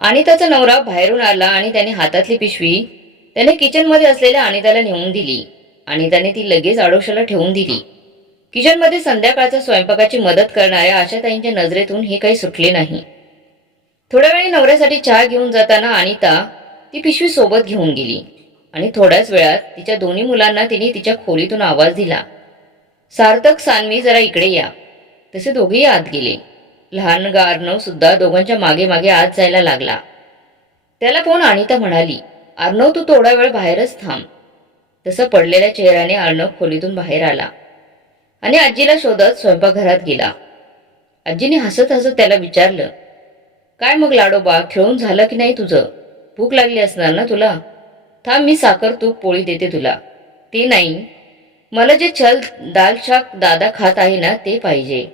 अनिताचा नवरा बाहेरून आला आणि त्याने हातातली पिशवी त्याने किचनमध्ये असलेल्या अनिताला नेऊन दिली. अनिताने ती लगेच आडोशाला ठेवून दिली. किचनमध्ये संध्याकाळच्या स्वयंपाकाची मदत करणाऱ्या आशाताईंच्या नजरेतून हे काही सुटले नाही. थोड्या वेळी नवऱ्यासाठी चहा घेऊन जाताना अनिता ती पिशवी सोबत घेऊन गेली आणि थोड्याच वेळात तिच्या दोन्ही मुलांना तिने तिच्या खोलीतून आवाज दिला, सार्थक, सान्वी, जरा इकडे या. तसे दोघेही आत गेले. लहान अर्णव सुद्धा दोघांच्या मागे मागे आत जायला लागला. त्याला पाहून अनिता म्हणाली, अर्णव, तू थोडा वेळ बाहेरच थांब. तसं पडलेल्या चेहऱ्याने अर्णव खोलीतून बाहेर आला आणि आजीला शोधत स्वयंपाकघरात गेला. आजीने हसत हसत त्याला विचारलं, काय मग लाडोबा, खेळून झालं की नाही तुझं? भूक लागली असणार ना तुला? थांब, मी साखर तूप पोळी देते तुला. ते नाही, मला जे दाल शाक दादा खात आहे ना ते पाहिजे,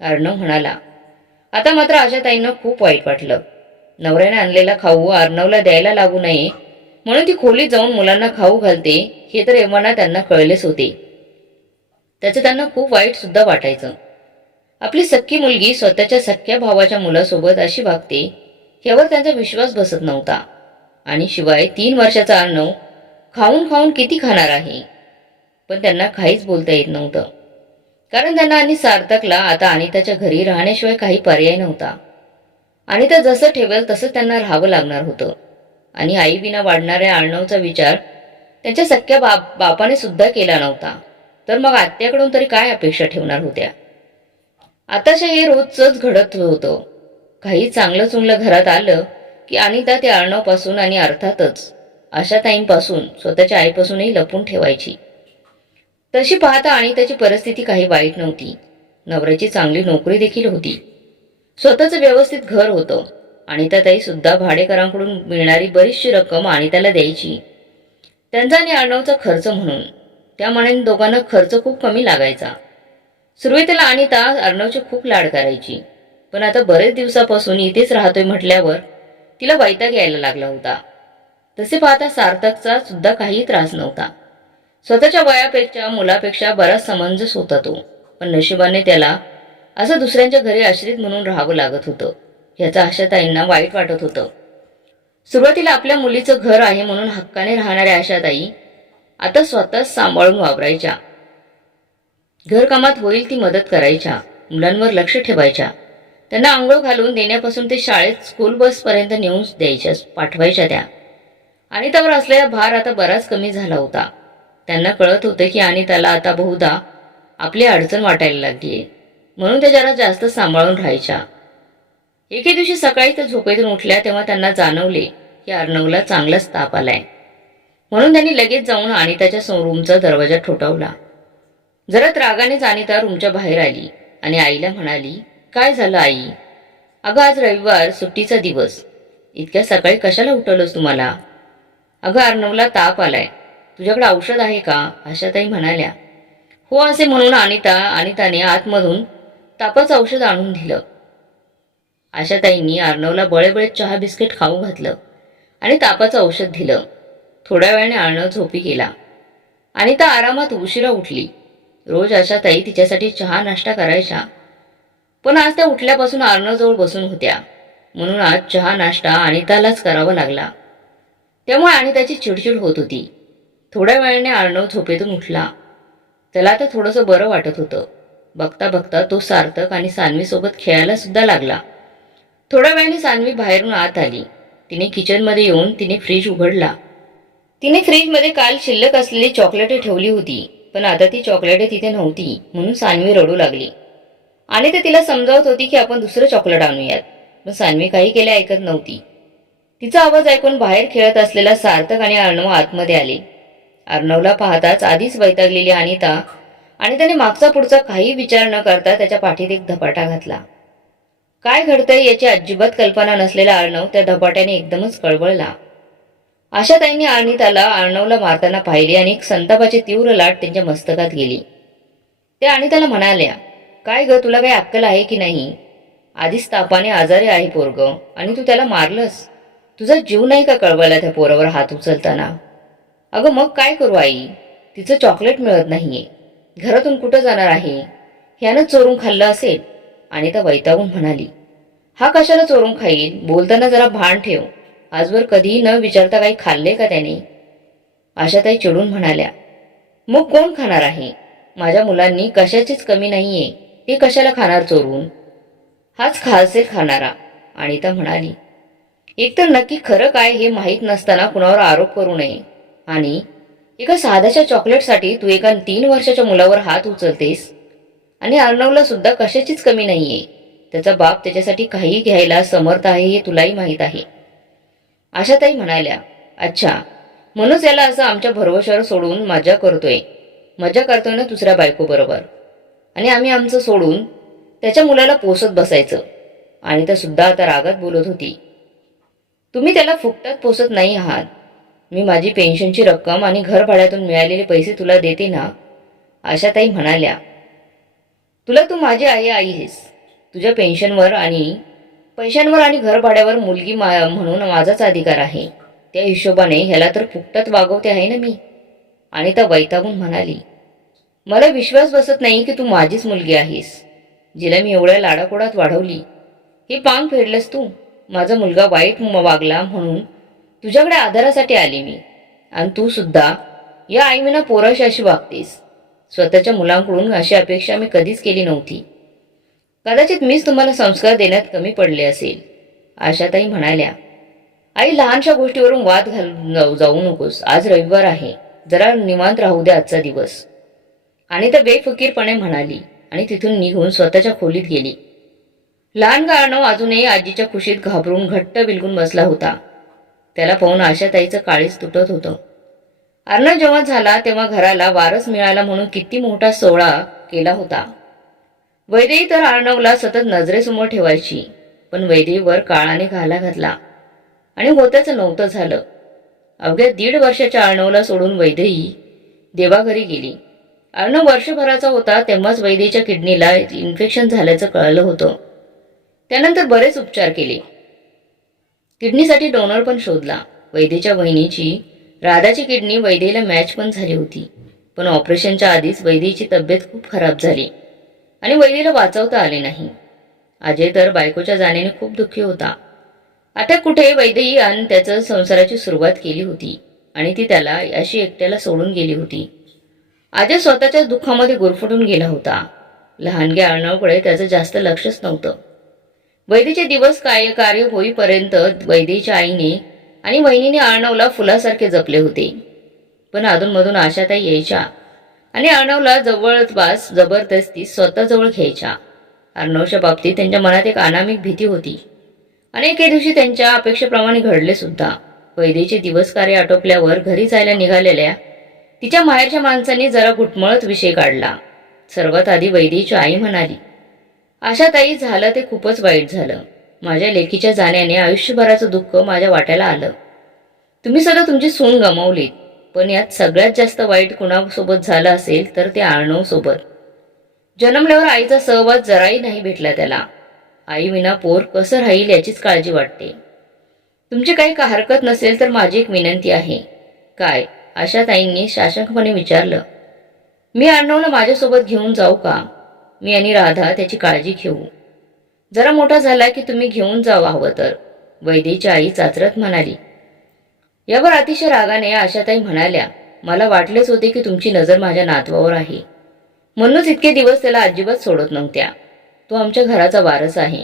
अर्णव म्हणाला. आता मात्र आशाताईंना खूप वाईट वाटलं. नवऱ्याने आणलेला खाऊ अर्णवला द्यायला लागू नये म्हणून ती खोलीत जाऊन मुलांना खाऊ घालते हे तर एव्हाना त्यांना कळलेच होते. त्याचं त्यांना खूप वाईट सुद्धा वाटायचं. आपली सख्खी मुलगी स्वतःच्या सख्ख्या भावाच्या मुलासोबत अशी वागते यावर त्यांचा विश्वास बसत नव्हता. आणि शिवाय 3 वर्षाचा अर्णव खाऊन खाऊन किती खाणार आहे? पण त्यांना काहीच बोलता येत नव्हतं, कारण त्यांना आणि सार्थकला आता अनिताच्या घरी राहण्याशिवाय काही पर्याय नव्हता. अनिता जसं ठेवेल तसं त्यांना राहावं लागणार होतं. आणि आईविना वाढणाऱ्या अर्णवचा विचार त्यांच्या सख्ख्या बापाने सुद्धा केला नव्हता, तर मग आत्याकडून तरी काय अपेक्षा ठेवणार होत्या? आताशा हे रोजच घडत होतं. काही चांगलं चुंगलं घरात आलं की अनिता ते अर्णवपासून आणि अर्थातच आशाताईंपासून, स्वतःच्या आईपासूनही लपून ठेवायची. तशी पाहता अनिताची परिस्थिती काही वाईट नव्हती. नवऱ्याची चांगली नोकरी देखील होती. स्वतःचं व्यवस्थित घर होतं. अनिताताई सुद्धा भाडेकरांकडून मिळणारी बरीचशी रक्कम अनिताला द्यायची, त्यांचा आणि अर्णवचा खर्च म्हणून. त्यामुळे दोघांना खर्च खूप कमी लागायचा. सुरुवातीला अनिता अर्णवचे खूप लाड करायची, पण आता बरेच दिवसापासून इथेच राहतोय म्हटल्यावर तिला वैताग यायला लागला होता. तसे पाहता सार्थकचा सुद्धा काही त्रास नव्हता. स्वतःच्या वयापेक्षा मुलापेक्षा बराच समंजस होता तो. पण नशिबाने त्याला असं दुसऱ्यांच्या घरी आश्रित म्हणून राहावं लागत होतं. याचा आशाताईंना वाईट वाटत होतं. सुरुवातीला आपल्या मुलीचं घर आहे म्हणून हक्काने राहणाऱ्या आशाताई आता स्वतःच सांभाळून वावरायच्या. घरकामात होईल ती मदत करायच्या, मुलांवर लक्ष ठेवायच्या, त्यांना आंघोळ घालून देण्यापासून ते शाळेत स्कूल बसपर्यंत नेऊन द्यायच्या, पाठवायच्या. त्या अनितावर असलेला भार आता बराच कमी झाला होता. त्यांना कळत होतं की अनिताला आता बहुधा आपली अडचण वाटायला लागलीये, म्हणून त्या जरा जास्त सांभाळून राहायच्या. एके दिवशी सकाळी त्या झोपेतून उठल्या तेव्हा त्यांना जाणवले की अर्णवला चांगलाच ताप आलाय. म्हणून त्यांनी लगेच जाऊन अनिताच्या रूमचा दरवाजा ठोठावला. जरा रागानेच अनिता रूमच्या बाहेर आली आणि आईला म्हणाली, काय झालं आई? अगं, आज रविवार, सुट्टीचा दिवस. इतक्या सकाळी कशाला उठवलंस तुम्हाला? अगं, अर्णवला ताप आलाय, तुझ्याकडे औषध आहे का? आशाताई म्हणाल्या. हो असे म्हणून अनिताने आतमधून तापाचं औषध आणून दिलं. आशाताईंनी अर्णवला बळेबळे चहा बिस्किट खाऊ घातलं आणि तापाचं औषध दिलं. थोड्या वेळाने अर्णव झोपी गेला. अनिता आरामात उशिरा उठली. रोज आशाताई तिच्यासाठी चहा नाश्ता करायच्या, पण आज त्या उठल्यापासून अर्णवजवळ बसून होत्या, म्हणून आज चहा नाश्ता अनितालाच करावा लागला. त्यामुळे अनिताची चिडचिड होत होती. थोड्या वेळाने अर्णव झोपेतून उठला. त्याला आता थोडंसं बरं वाटत होतं. बघता बघता तो सार्थक आणि सान्वीसोबत खेळायला सुद्धा लागला. थोड्या वेळाने सान्वी बाहेरून आत आली. तिने किचनमध्ये येऊन तिने फ्रीज उघडला. तिने फ्रीजमध्ये काल शिल्लक असलेली चॉकलेटे ठेवली होती, पण आता ती चॉकलेटे तिथे नव्हती, म्हणून सान्वी रडू लागली. आणि ते तिला समजावत होती की आपण दुसरं चॉकलेट आणूयात, पण सान्वी काही केले ऐकत नव्हती. तिचा आवाज ऐकून बाहेर खेळत असलेला सार्थक आणि अर्णव आतमध्ये आले. अर्णवला पाहताच आधीच वैतागलेली अनिता आणि त्याने मागचा पुढचा काही विचार न करता त्याच्या पाठीत एक धपाटा घातला. काय घडतंय याची अजिबात कल्पना नसलेला अर्णव त्या धपाट्याने एकदमच कळवळला. आशाताईंनी अनिताला अर्णवला मारताना पाहिले आणि एक संतापाची तीव्र लाट त्यांच्या मस्तकात गेली. त्या अनिताला म्हणाल्या, काय ग, तुला काही अक्कल आहे की नाही? आधीच तापाने आजारी आहे पोरग आणि तू त्याला मारलंस. तुझा जीव नाही का कळवळला त्या पोरावर हात उचलताना? अगं, मग काय करू आई? तिचं चॉकलेट मिळत नाहीये, घरातून कुठं जाणार आहे? ह्यानं चोरून खाल्लं असेल, अनिता वैतागून म्हणाली. हा कशाला चोरून खाईल? बोलताना जरा भान ठेव. आजवर कधीही न विचारता काही खाल्ले का त्याने? आशाताई चिडून म्हणाल्या. मग कोण खाणार आहे? माझ्या मुलांनी कशाचीच कमी नाहीये, ते कशाला खाणार चोरून? हाच असेल खाणारा, अनिता म्हणाली. एकतर नक्की खरं काय हे माहीत नसताना कुणावर आरोप करू नये. आणि एका साध्याच्या चॉकलेटसाठी तू एका 3 वर्षाच्या मुलावर हात उचलतेस. आणि अर्णवला सुद्धा कशाचीच कमी नाहीये. त्याचा बाप त्याच्यासाठी काही घ्यायला समर्थ आहे हे तुलाही माहीत आहे. आशाताई म्हणाल्या. अच्छा, म्हणूनच याला असं आमच्या भरवशावर सोडून मजा करतोय ना दुसऱ्या बायको बरोबर. आणि आम्ही आमचं सोडून त्याच्या मुलाला पोसत बसायचं. अनिता सुद्धा आता रागात बोलत होती. तुम्ही त्याला फुकटात पोसत नाही आहात. मी माझी पेन्शनची रक्कम आणि घर भाड्यातून मिळालेले पैसे तुला देते ना. आशाताई म्हणाल्या. तुला तू माझी आई आहेस. तुझ्या पेन्शनवर आणि पैशांवर आणि घर भाड्यावर मुलगी म्हणून माझाच अधिकार आहे. त्या हिशोबाने ह्याला तर फुकटात वागवते आहे ना मी. अनिता वैतागून म्हणाली. मला विश्वास बसत नाही की तू माझीच मुलगी आहेस, जिला मी एवढ्या लाडाकोडात वाढवली. हे पांग फेडलंस तू. माझा मुलगा वाईट वागला म्हणून तुझ्याकडे आधारासाठी आली मी. आणि तू सुद्धा या आईविना पोराशी अशी वागतेस. स्वतःच्या मुलांकडून अशी अपेक्षा मी कधीच केली नव्हती. कदाचित मीच तुम्हाला संस्कार देण्यात कमी पडले असेल. आशाताई म्हणाल्या. आई, लहानशा गोष्टीवरून वाद जाऊ नकोस. आज रविवार आहे, जरा निवांत राहू दे आजचा दिवस. अनिता बेफकीरपणे म्हणाली आणि तिथून निघून स्वतःच्या खोलीत गेली. लहान अर्णव अजूनही आजीच्या खुशीत घाबरून घट्ट बिलगून बसला होता. त्याला पाहून आशाताईचं काळीच तुटत होतं. अर्णव जेव्हा झाला तेव्हा घराला वारस मिळाला म्हणून किती मोठा सोहळा केला होता. वैदेही तर अर्णवला सतत नजरेसमोर ठेवायची. पण वैदेहीवर काळाने घाला घातला आणि होत्याचं नव्हतं झालं. अवघ्या 1.5 वर्षाच्या अर्णवला सोडून वैदेही देवाघरी गेली. अर्णव वर्षभराचा होता तेव्हाच वैदेहीच्या किडनीला इन्फेक्शन झाल्याचं कळलं होतं. त्यानंतर बरेच उपचार केले. किडनीसाठी डोनर पण शोधला. वैदेहीच्या वहिनीची राधाची किडनी वैदेहीला मॅच पण झाली होती. पण ऑपरेशनच्या आधीच वैदेहीची तब्येत खूप खराब झाली आणि वैदेहीला वाचवता आले नाही. अजय तर बायकोच्या जाण्याने खूप दुःखी होता. आता कुठे वैदेही आणि त्याचं संसाराची सुरुवात केली होती आणि ती त्याला अशी एकट्याला सोडून गेली होती. अजय स्वतःच्याच दुःखामध्ये गुरफटून गेला होता. लहानग्या अर्णवकडे त्याचं जास्त लक्षच नव्हतं. वैदेहीचे दिवस कार्य होईपर्यंत वैदेहीच्या आईने आणि वहिनीने अर्णवला फुलासारखे जपले होते. पण अधूनमधून आशाताई यायच्या आणि अर्णवला जवळपास जबरदस्ती स्वतःजवळ घ्यायच्या. अर्णवच्या बाबतीत त्यांच्या मनात एक अनामिक भीती होती आणि एके दिवशी त्यांच्या अपेक्षेप्रमाणे घडले सुद्धा. वैदेहीचे दिवस कार्य आटोपल्यावर घरी जायला निघालेल्या तिच्या माहेरच्या माणसांनी जरा घुटमळत विषय काढला. सर्वात आधी वैदेहीची आई म्हणाली. आशाताई, झालं ते खूपच वाईट झालं. माझ्या लेकीच्या जाण्याने आयुष्यभराचं दुःख माझ्या वाट्याला आलं. तुम्ही सगळं तुमची सून गमावलीत. पण यात सगळ्यात जास्त वाईट कुणासोबत झालं असेल तर ते अर्णव सोबत. जन्मल्यावर आईचा सहवास जराही नाही भेटला त्याला. आई विना पोर कसं राहील याचीच काळजी वाटते. तुमची काही हरकत नसेल तर माझी एक विनंती आहे. काय? आशाताईंनी शासकपणे विचारलं. मी अर्णवला माझ्यासोबत घेऊन जाऊ का? मी आणि राधा त्याची काळजी घेऊ. जरा मोठा झाला की तुम्ही घेऊन जाऊ हवं तर, वैदेहीची आई चाचरत म्हणाली. यावर अतिशय रागाने आशाताई म्हणाल्या. मला वाटलेच होते की तुमची नजर माझ्या नातवावर आहे, म्हणूनच इतके दिवस त्याला अजिबात सोडत नव्हत्या. तो आमच्या घराचा वारस आहे.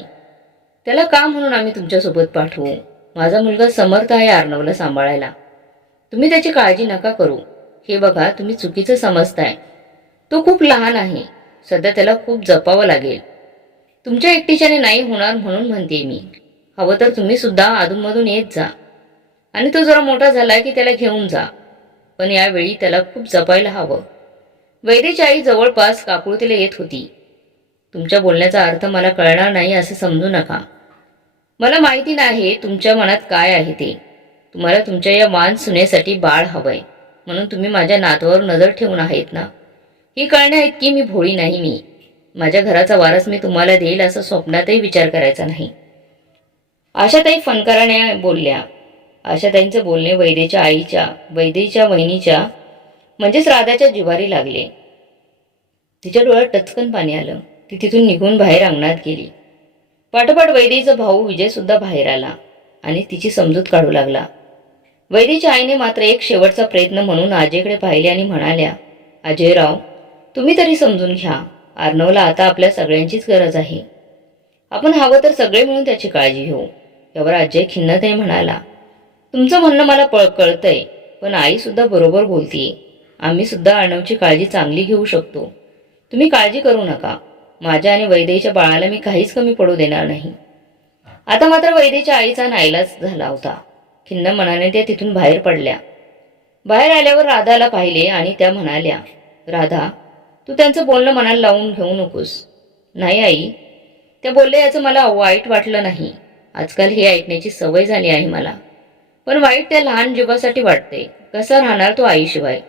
त्याला का म्हणून आम्ही तुमच्यासोबत पाठवू? माझा मुलगा समर्थ आहे अर्णवला सांभाळायला. तुम्ही त्याची काळजी नका करू. हे बघा, तुम्ही चुकीचं समजताय. तो खूप लहान आहे. सध्या त्याला खूप जपावं लागेल. तुमच्या एकटीच्याने नाही होणार म्हणून म्हणते मी. हवं तर तुम्ही सुद्धा अधूनमधून येत जा आणि तो जरा मोठा झाला की त्याला घेऊन जा. पण यावेळी त्याला खूप जपायला हवं. वैदेहीची आई जवळपास काकुळतीला येत होती. तुमच्या बोलण्याचा अर्थ मला कळणार नाही असं समजू नका. मला माहिती नाही तुमच्या मनात काय आहे ते. तुम्हाला तुमच्या या वान सुनेसाठी बाळ हवंय म्हणून तुम्ही माझ्या नातवावर नजर ठेवून आहेत ना. ही कळण्या इतकी मी भोळी नाही. माझ्या घराचा वारस मी तुम्हाला देईल असं स्वप्नातही विचार करायचा नाही. आशाताई फणकाराने बोलल्या. आशाताईंचे बोलणे वैदेहीच्या वहिनीच्या म्हणजेच राधाच्या जिव्हारी लागले. तिच्या डोळ्यात टचकन पाणी आलं. ती तिथून निघून बाहेर अंगणात गेली. पाठोपाठ वैदेहीचा भाऊ विजय सुद्धा बाहेर आला आणि तिची समजूत काढू लागला. वैदेहीच्या आईने मात्र एक शेवटचा प्रयत्न म्हणून अजयकडे पाहिले आणि म्हणाल्या, अजयराव, तुम्ही तरी समजून घ्या. अर्णवला आता आपल्या सगळ्यांचीच गरज आहे. आपण हवं तर सगळे मिळून त्याची काळजी घेऊ. यावर अजय खिन्नतेने म्हणाला, तुमचं म्हणणं मला कळतंय, पण आई सुद्धा बरोबर बोलतीये. आम्ही सुद्धा अर्णवची काळजी चांगली घेऊ शकतो. तुम्ही काळजी करू नका. माझ्या आणि वैदेहीच्या बाळाला मी काहीच कमी पडू देणार नाही. आता मात्र वैदेहीच्या आईचा नाईलाज झाला होता. खिन्न मनाने त्या तिथून बाहेर पडल्या. बाहेर आल्यावर राधाला पाहिले आणि त्या म्हणाल्या, राधा, तू त्यांचं बोलणं मनाला लावून घेऊ नकोस. नाही आई, त्या बोलले याचं मला वाईट वाटलं नाही. आजकाल हे ऐकण्याची सवय झाली आहे मला. पण वाईट त्या लहान जीवासाठी वाटते. कसा राहणार तो आईशिवाय?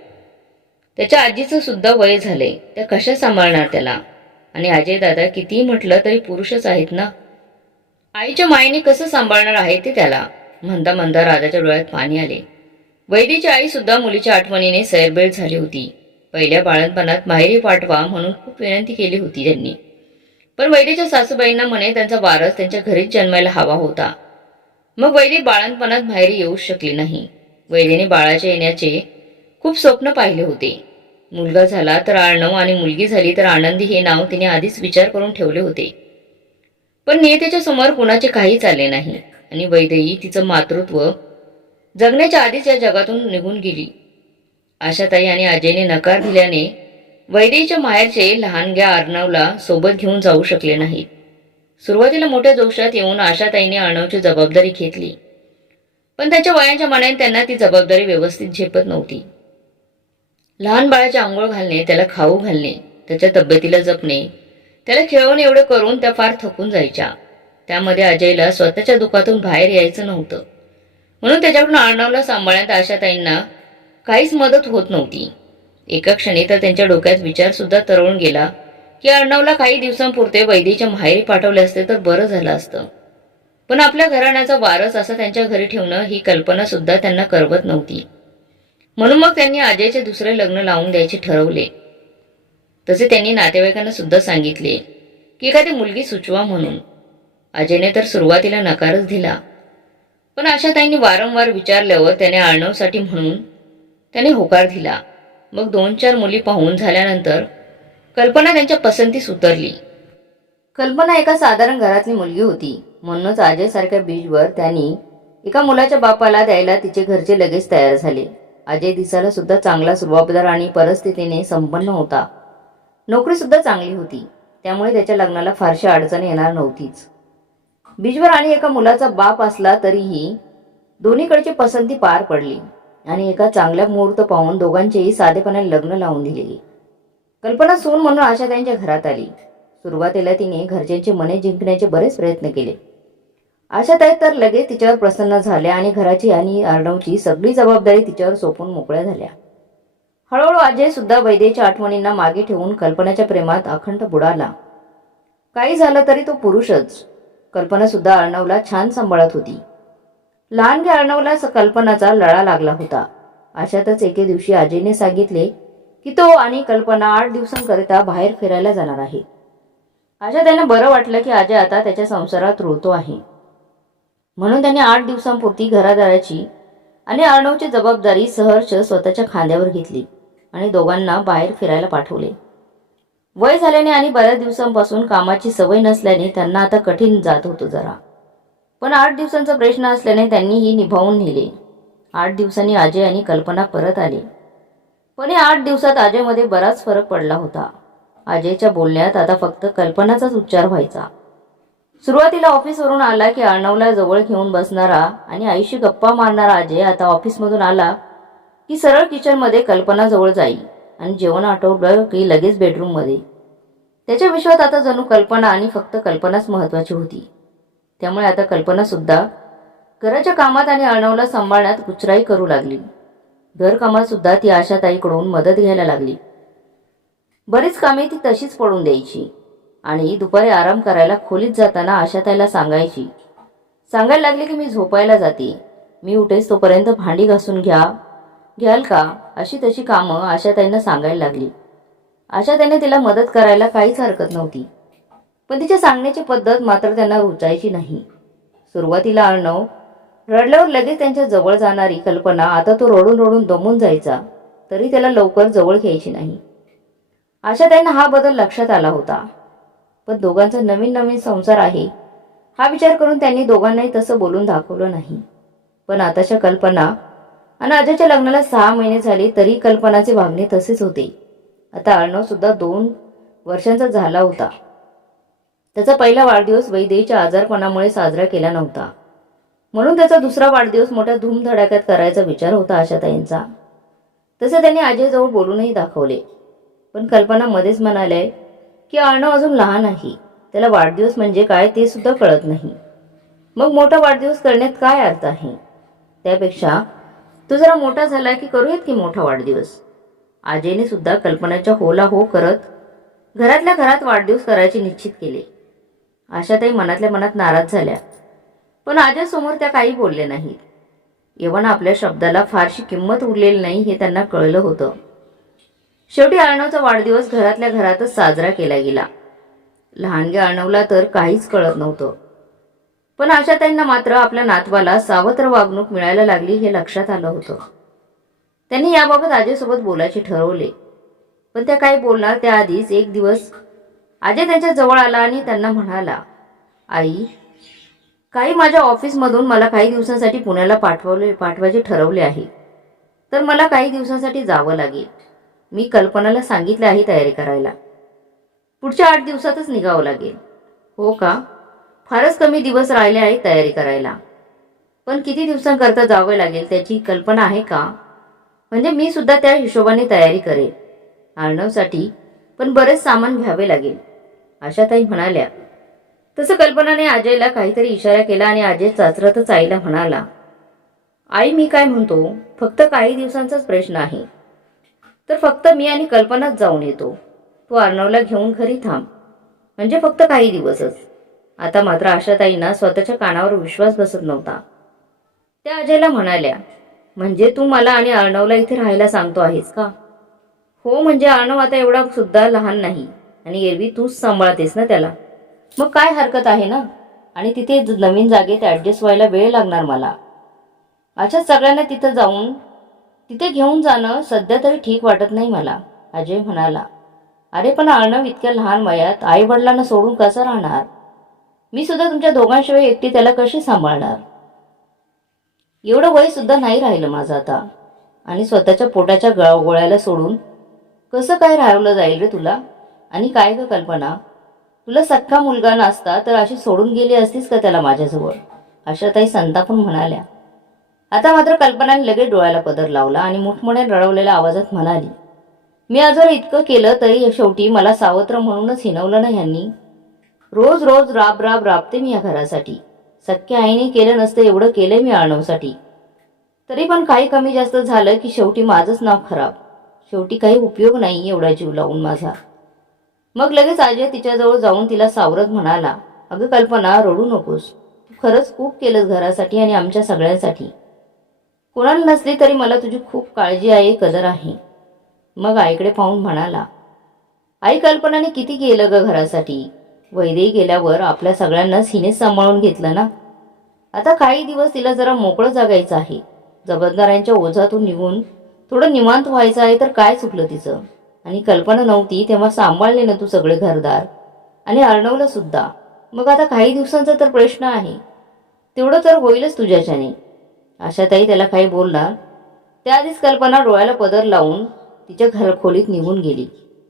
त्याच्या आजीचं सुद्धा वय झाले. त्या कशा सांभाळणार त्याला? आणि अजय दादा कितीही म्हटलं तरी पुरुषच आहेत ना. आईच्या मायेने कसं सांभाळणार आहे ते त्याला? म्हणता म्हणता राधाच्या डोळ्यात पाणी आले. वैदेहीची आई सुद्धा मुलीच्या आठवणीने सैरबैर झाली होती. पहिल्या बाळणपणात माहेरी पाठवा म्हणून खूप विनंती केली होती त्यांनी. पण वैदेहीच्या सासूबाईंना म्हणे त्यांचा वारस त्यांच्या घरीच जन्मायला हवा होता. मग वैदेही बाळणपणात माहेरी येऊच शकली नाही. वैदेहीने बाळाच्या येण्याचे खूप स्वप्न पाहिले होते. मुलगा झाला तर अर्णव आणि मुलगी झाली तर आनंदी हे नाव तिने आधीच विचार करून ठेवले होते. पण नियतीच्या समोर कुणाचे काहीच आले नाही आणि वैदेही तिचं मातृत्व जगण्याच्या आधीच या जगातून निघून गेली. आशाताई आणि अजयने नकार दिल्याने वैदेहीच्या माहेरचे लहानग्या अर्णवला सोबत घेऊन जाऊ शकले नाहीत. सुरुवातीला मोठ्या जोशात येऊन आशाताईने अर्णवची जबाबदारी घेतली. पण त्याच्या वयाच्या मानाने त्यांना ती जबाबदारी व्यवस्थित झेपत नव्हती. लहान बाळाचे आंघोळ घालणे, त्याला खाऊ घालणे, त्याच्या तब्येतीला जपणे, त्याला खेळवणे एवढे करून त्या फार थकून जायच्या. त्यामध्ये अजयला स्वतःच्या दुःखातून बाहेर यायचं नव्हतं. म्हणून त्याच्याकडून अर्णवला सांभाळण्यात आशाताईंना काहीच मदत होत नव्हती. एका क्षणी तर त्यांच्या डोक्यात विचार सुद्धा तरळून गेला की अर्णवला काही दिवसांपुरते वैदेहीच्या माहेरी पाठवले असते तर बरं झालं असतं. पण आपल्या घराण्याचा वारस असं त्यांच्या घरी ठेवणं ही कल्पना सुद्धा त्यांना करवत नव्हती. म्हणून मग त्यांनी अजयचे दुसरे लग्न लावून द्यायचे ठरवले. तसे त्यांनी नातेवाईकांना सुद्धा सांगितले की एखादी मुलगी सुचवा म्हणून. अजयने तर सुरुवातीला नकारच दिला. पण आशाताईंनी वारंवार विचारल्यावर त्याने अर्णवसाठी म्हणून त्याने होकार दिला. मग 2-4 मुली पाहून झाल्यानंतर कल्पना त्यांच्या पसंतीस उतरली. कल्पना एका साधारण घरातली मुलगी होती. म्हणूनच अजयसारख्या बीजवर त्यांनी एका मुलाच्या बापाला द्यायला तिचे घरचे लगेच तयार झाले. अजय दिसायला सुद्धा चांगला, रुबाबदार आणि परिस्थितीने संपन्न होता. नोकरी सुद्धा चांगली होती. त्यामुळे त्याच्या लग्नाला फारशी अडचण येणार नव्हतीच. बीजवर आणि एका मुलाचा बाप असला तरीही दोन्हीकडची पसंती पार पडली आणि एका चांगल्या मुहूर्त पाहून दोघांचेही साधेपणाने लग्न लावून दिले. कल्पना सून म्हणून आशाताईंच्या घरात आली. सुरुवातीला तिने घरच्यांची मने जिंकण्याचे बरेच प्रयत्न केले. आशाताई तर लगेच तिच्यावर प्रसन्न झाल्या आणि घराची आणि अर्णवची सगळी जबाबदारी तिच्यावर सोपून मोकळ्या झाल्या. हळूहळू अजय सुद्धा वैदेहीच्या आठवणींना मागे ठेवून कल्पनाच्या प्रेमात अखंड बुडाला. काही झालं तरी तो पुरुषच. कल्पना सुद्धा अर्णवला छान सांभाळत होती. लहानग्या अर्णवला कल्पनाचा लळा लागला होता. अशातच एके दिवशी अजयने सांगितले की तो आणि कल्पना 8 दिवसांकरिता बाहेर फिरायला जाणार आहे. अशा त्यांना बरं वाटलं की अजय आता त्याच्या संसारात रुळतो आहे. म्हणून त्याने 8 दिवसांपुरती घरादाराची आणि अर्णवची जबाबदारी सहर्ष स्वतःच्या खांद्यावर घेतली आणि दोघांना बाहेर फिरायला पाठवले. वय झाल्याने आणि बऱ्याच दिवसांपासून कामाची सवय नसल्याने त्यांना आता कठीण जात होतं जरा. पण 8 दिवसांचा प्रश्न असल्याने त्यांनीही निभावून नेले. 8 दिवसांनी अजय आणि कल्पना परत आले. पण या 8 दिवसात अजयमध्ये बराच फरक पडला होता. अजयच्या बोलण्यात आता फक्त कल्पनाचाच उच्चार व्हायचा. सुरुवातीला ऑफिसवरून आला की अर्णवला जवळ घेऊन बसणारा आणि आईशी गप्पा मारणारा अजय आता ऑफिसमधून आला की सरळ किचनमध्ये कल्पना जवळ जाई आणि जेवण आटवलं की लगेच बेडरूममध्ये. त्याच्या विश्वात आता जणू कल्पना आणि फक्त कल्पनाच महत्त्वाची होती. त्यामुळे आता कल्पना सुद्धा घराच्या कामात आणि अर्णवला सांभाळण्यात कुचराई करू लागली. घरकामात सुद्धा ती आशाताईकडून मदत घ्यायला लागली. बरीच कामे ती तशीच पडून द्यायची आणि दुपारी आराम करायला खोलीत जाताना आशाताईला सांगायला लागली की मी झोपायला जाते. मी उठेस तोपर्यंत भांडी घासून घ्याल का, अशी तशी कामं आशाताईंना सांगायला लागली. आशाताईने तिला मदत करायला काहीच हरकत नव्हती. पण तिच्या सांगण्याची पद्धत मात्र त्यांना रुचायची नाही. सुरुवातीला अर्णव रडल्यावर लगेच त्यांच्या जवळ जाणारी कल्पना आता तो रडून रडून दमून जायचा तरी त्याला लवकर जवळ घ्यायची नाही. आशाताईंना हा बदल लक्षात आला होता. पण दोघांचा नवीन नवीन संसार आहे हा विचार करून त्यांनी दोघांनाही तसं बोलून दाखवलं नाही. पण आताच्या कल्पना आणि अजयच्या लग्नाला 6 महिने झाले तरी कल्पनाचे वागणे तसेच होते. आता अर्णव सुद्धा 2 वर्षांचा झाला होता. त्याचा पहिला वाढदिवस वैदेहीच्या आजारपणामुळे साजरा केला नव्हता, म्हणून त्याचा दुसरा वाढदिवस मोठ्या धूमधडाक्यात करायचा विचार होता आशाताईंचा. तसे त्यांनी अजयजवळ बोलूनही दाखवले. पण कल्पना मध्येच म्हणाले की अर्णव अजून लहान आहे, त्याला वाढदिवस म्हणजे काय ते सुद्धा कळत नाही. मग मोठा वाढदिवस करण्यात काय अर्थ आहे? त्यापेक्षा तू जरा मोठा झाला की करूयात की मोठा वाढदिवस. अजयने सुद्धा कल्पनाच्या होला हो करत घरातल्या घरात वाढदिवस करायचे निश्चित केले. आशाताई मनातल्या मनात नाराज झाल्या, पण अजयसमोर त्या काही बोलले नाहीत. एवढा आपल्या शब्दाला फारशी किंमत उरलेली नाही हे त्यांना कळलं होतं. शेवटी अर्णवचा वाढदिवस घरातल्या घरातच साजरा केला गेला. लहानग्या अर्णवला तर काहीच कळत नव्हतं, पण आशाताईंना मात्र आपल्या नातवाला सावत्र वागणूक मिळायला लागली हे लक्षात आलं होतं. त्यांनी याबाबत अजयसोबत बोलायचे ठरवले, पण त्या काही बोलणार त्याआधीच एक दिवस अजय त्यांच्या जवळ आला आणि त्यांना म्हणाला, आई, काही माझ्या ऑफिसमधून मला काही दिवसांसाठी पुण्याला पाठवायचे ठरवले आहे, तर मला काही दिवसांसाठी जावं लागेल. मी कल्पनाला सांगितले आहे तयारी करायला. पुढच्या 8 दिवसातच निघावं लागेल. हो का? फारच कमी दिवस राहिले आहेत तयारी करायला. पण किती दिवसांकरता जावं लागेल त्याची कल्पना आहे का? म्हणजे मी सुद्धा त्या हिशोबाने तयारी करेल. अर्णवसाठी पण बरेच सामान घ्यावे लागेल, आशाताई म्हणाल्या. तसं कल्पनाने अजयला काहीतरी इशारा केला आणि अजय चाचरतच आईला म्हणाला, आई, मी काय म्हणतो, फक्त काही दिवसांचाच प्रश्न आहे, तर फक्त मी आणि कल्पनाच जाऊन येतो. तू अर्णवला घेऊन घरी थांब, म्हणजे फक्त काही दिवसच. आता मात्र आशाताईंना स्वतःच्या कानावर विश्वास बसत नव्हता. त्या अजयला म्हणाल्या, म्हणजे तू मला आणि अर्णवला इथे राहायला सांगतो आहेस का? हो, म्हणजे अर्णव आता एवढा सुद्धा लहान नाही आणि एरवी तूच सांभाळतेस ना त्याला. मग काय हरकत आहे ना, आणि तिथे नवीन जागेत ॲडजस्ट व्हायला वेळ लागणार मला. अच्छा, सगळ्यांना तिथे घेऊन जाणं सध्या तरी ठीक वाटत नाही मला, अजय म्हणाला. अरे पण अर्णव इतक्या लहान वयात आई वडिलांना सोडून कसं राहणार? मी सुद्धा तुमच्या दोघांशिवाय एकटी त्याला कशी सांभाळणार? एवढं वय सुद्धा नाही राहिलं माझं आता, आणि स्वतःच्या पोटाच्या गोळ्याला सोडून कसं काय राहवलं जाईल रे तुला? आणि काय ग कल्पना, तुला सख्खा मुलगा नसता तर अशी सोडून गेली असतीस का त्याला माझ्याजवळ? आशाताई संतापून म्हणाल्या. आता मात्र कल्पनाने लगेच डोळ्याला पदर लावला आणि मोठमोठ्या रडवलेल्या आवाजात म्हणाली, मी आजवर इतकं केलं तरी शेवटी मला सावत्र म्हणूनच हिणवलं ना ह्यांनी. रोज रोज राबते मी या घरासाठी. सख्या आईने केलं नसतं एवढं केलंय मी अर्णवसाठी. तरी पण काही कमी जास्त झालं की शेवटी माझंच नाव खराब. शेवटी काही उपयोग नाही एवढा जीव लावून माझा. मग लगेच अजय तिच्याजवळ जाऊन तिला सावरत म्हणाला, अगं कल्पना, रडू नकोस. तू खरंच खूप केलंस घरासाठी आणि आमच्या सगळ्यांसाठी. कोणाला नसली तरी मला तुझी खूप काळजी आहे, कदर आहे. मग आईकडे पाहून म्हणाला, आई, कल्पनाने किती केलं ग घरासाठी. वैदेही गेल्यावर आपल्या सगळ्यांनाच हिनेच सांभाळून घेतलं ना. आता काही दिवस तिला जरा मोकळं जगायचं आहे. जबाबदाऱ्यांच्या ओझातून निघून थोडं निवांत व्हायचं आहे, तर काय चुकलं तिचं? आणि कल्पना नव्हती तेव्हा सांभाळले ना तू सगळे घरदार, आणि अर्णवला सुद्धा. मग आता काही दिवसांचा तर प्रश्न आहे, तेवढं तर होईलच तुझ्याच्याने. आशाताई त्याला काही बोलणार त्याआधीच कल्पना डोळ्याला पदर लावून तिच्या खोलीत निघून गेली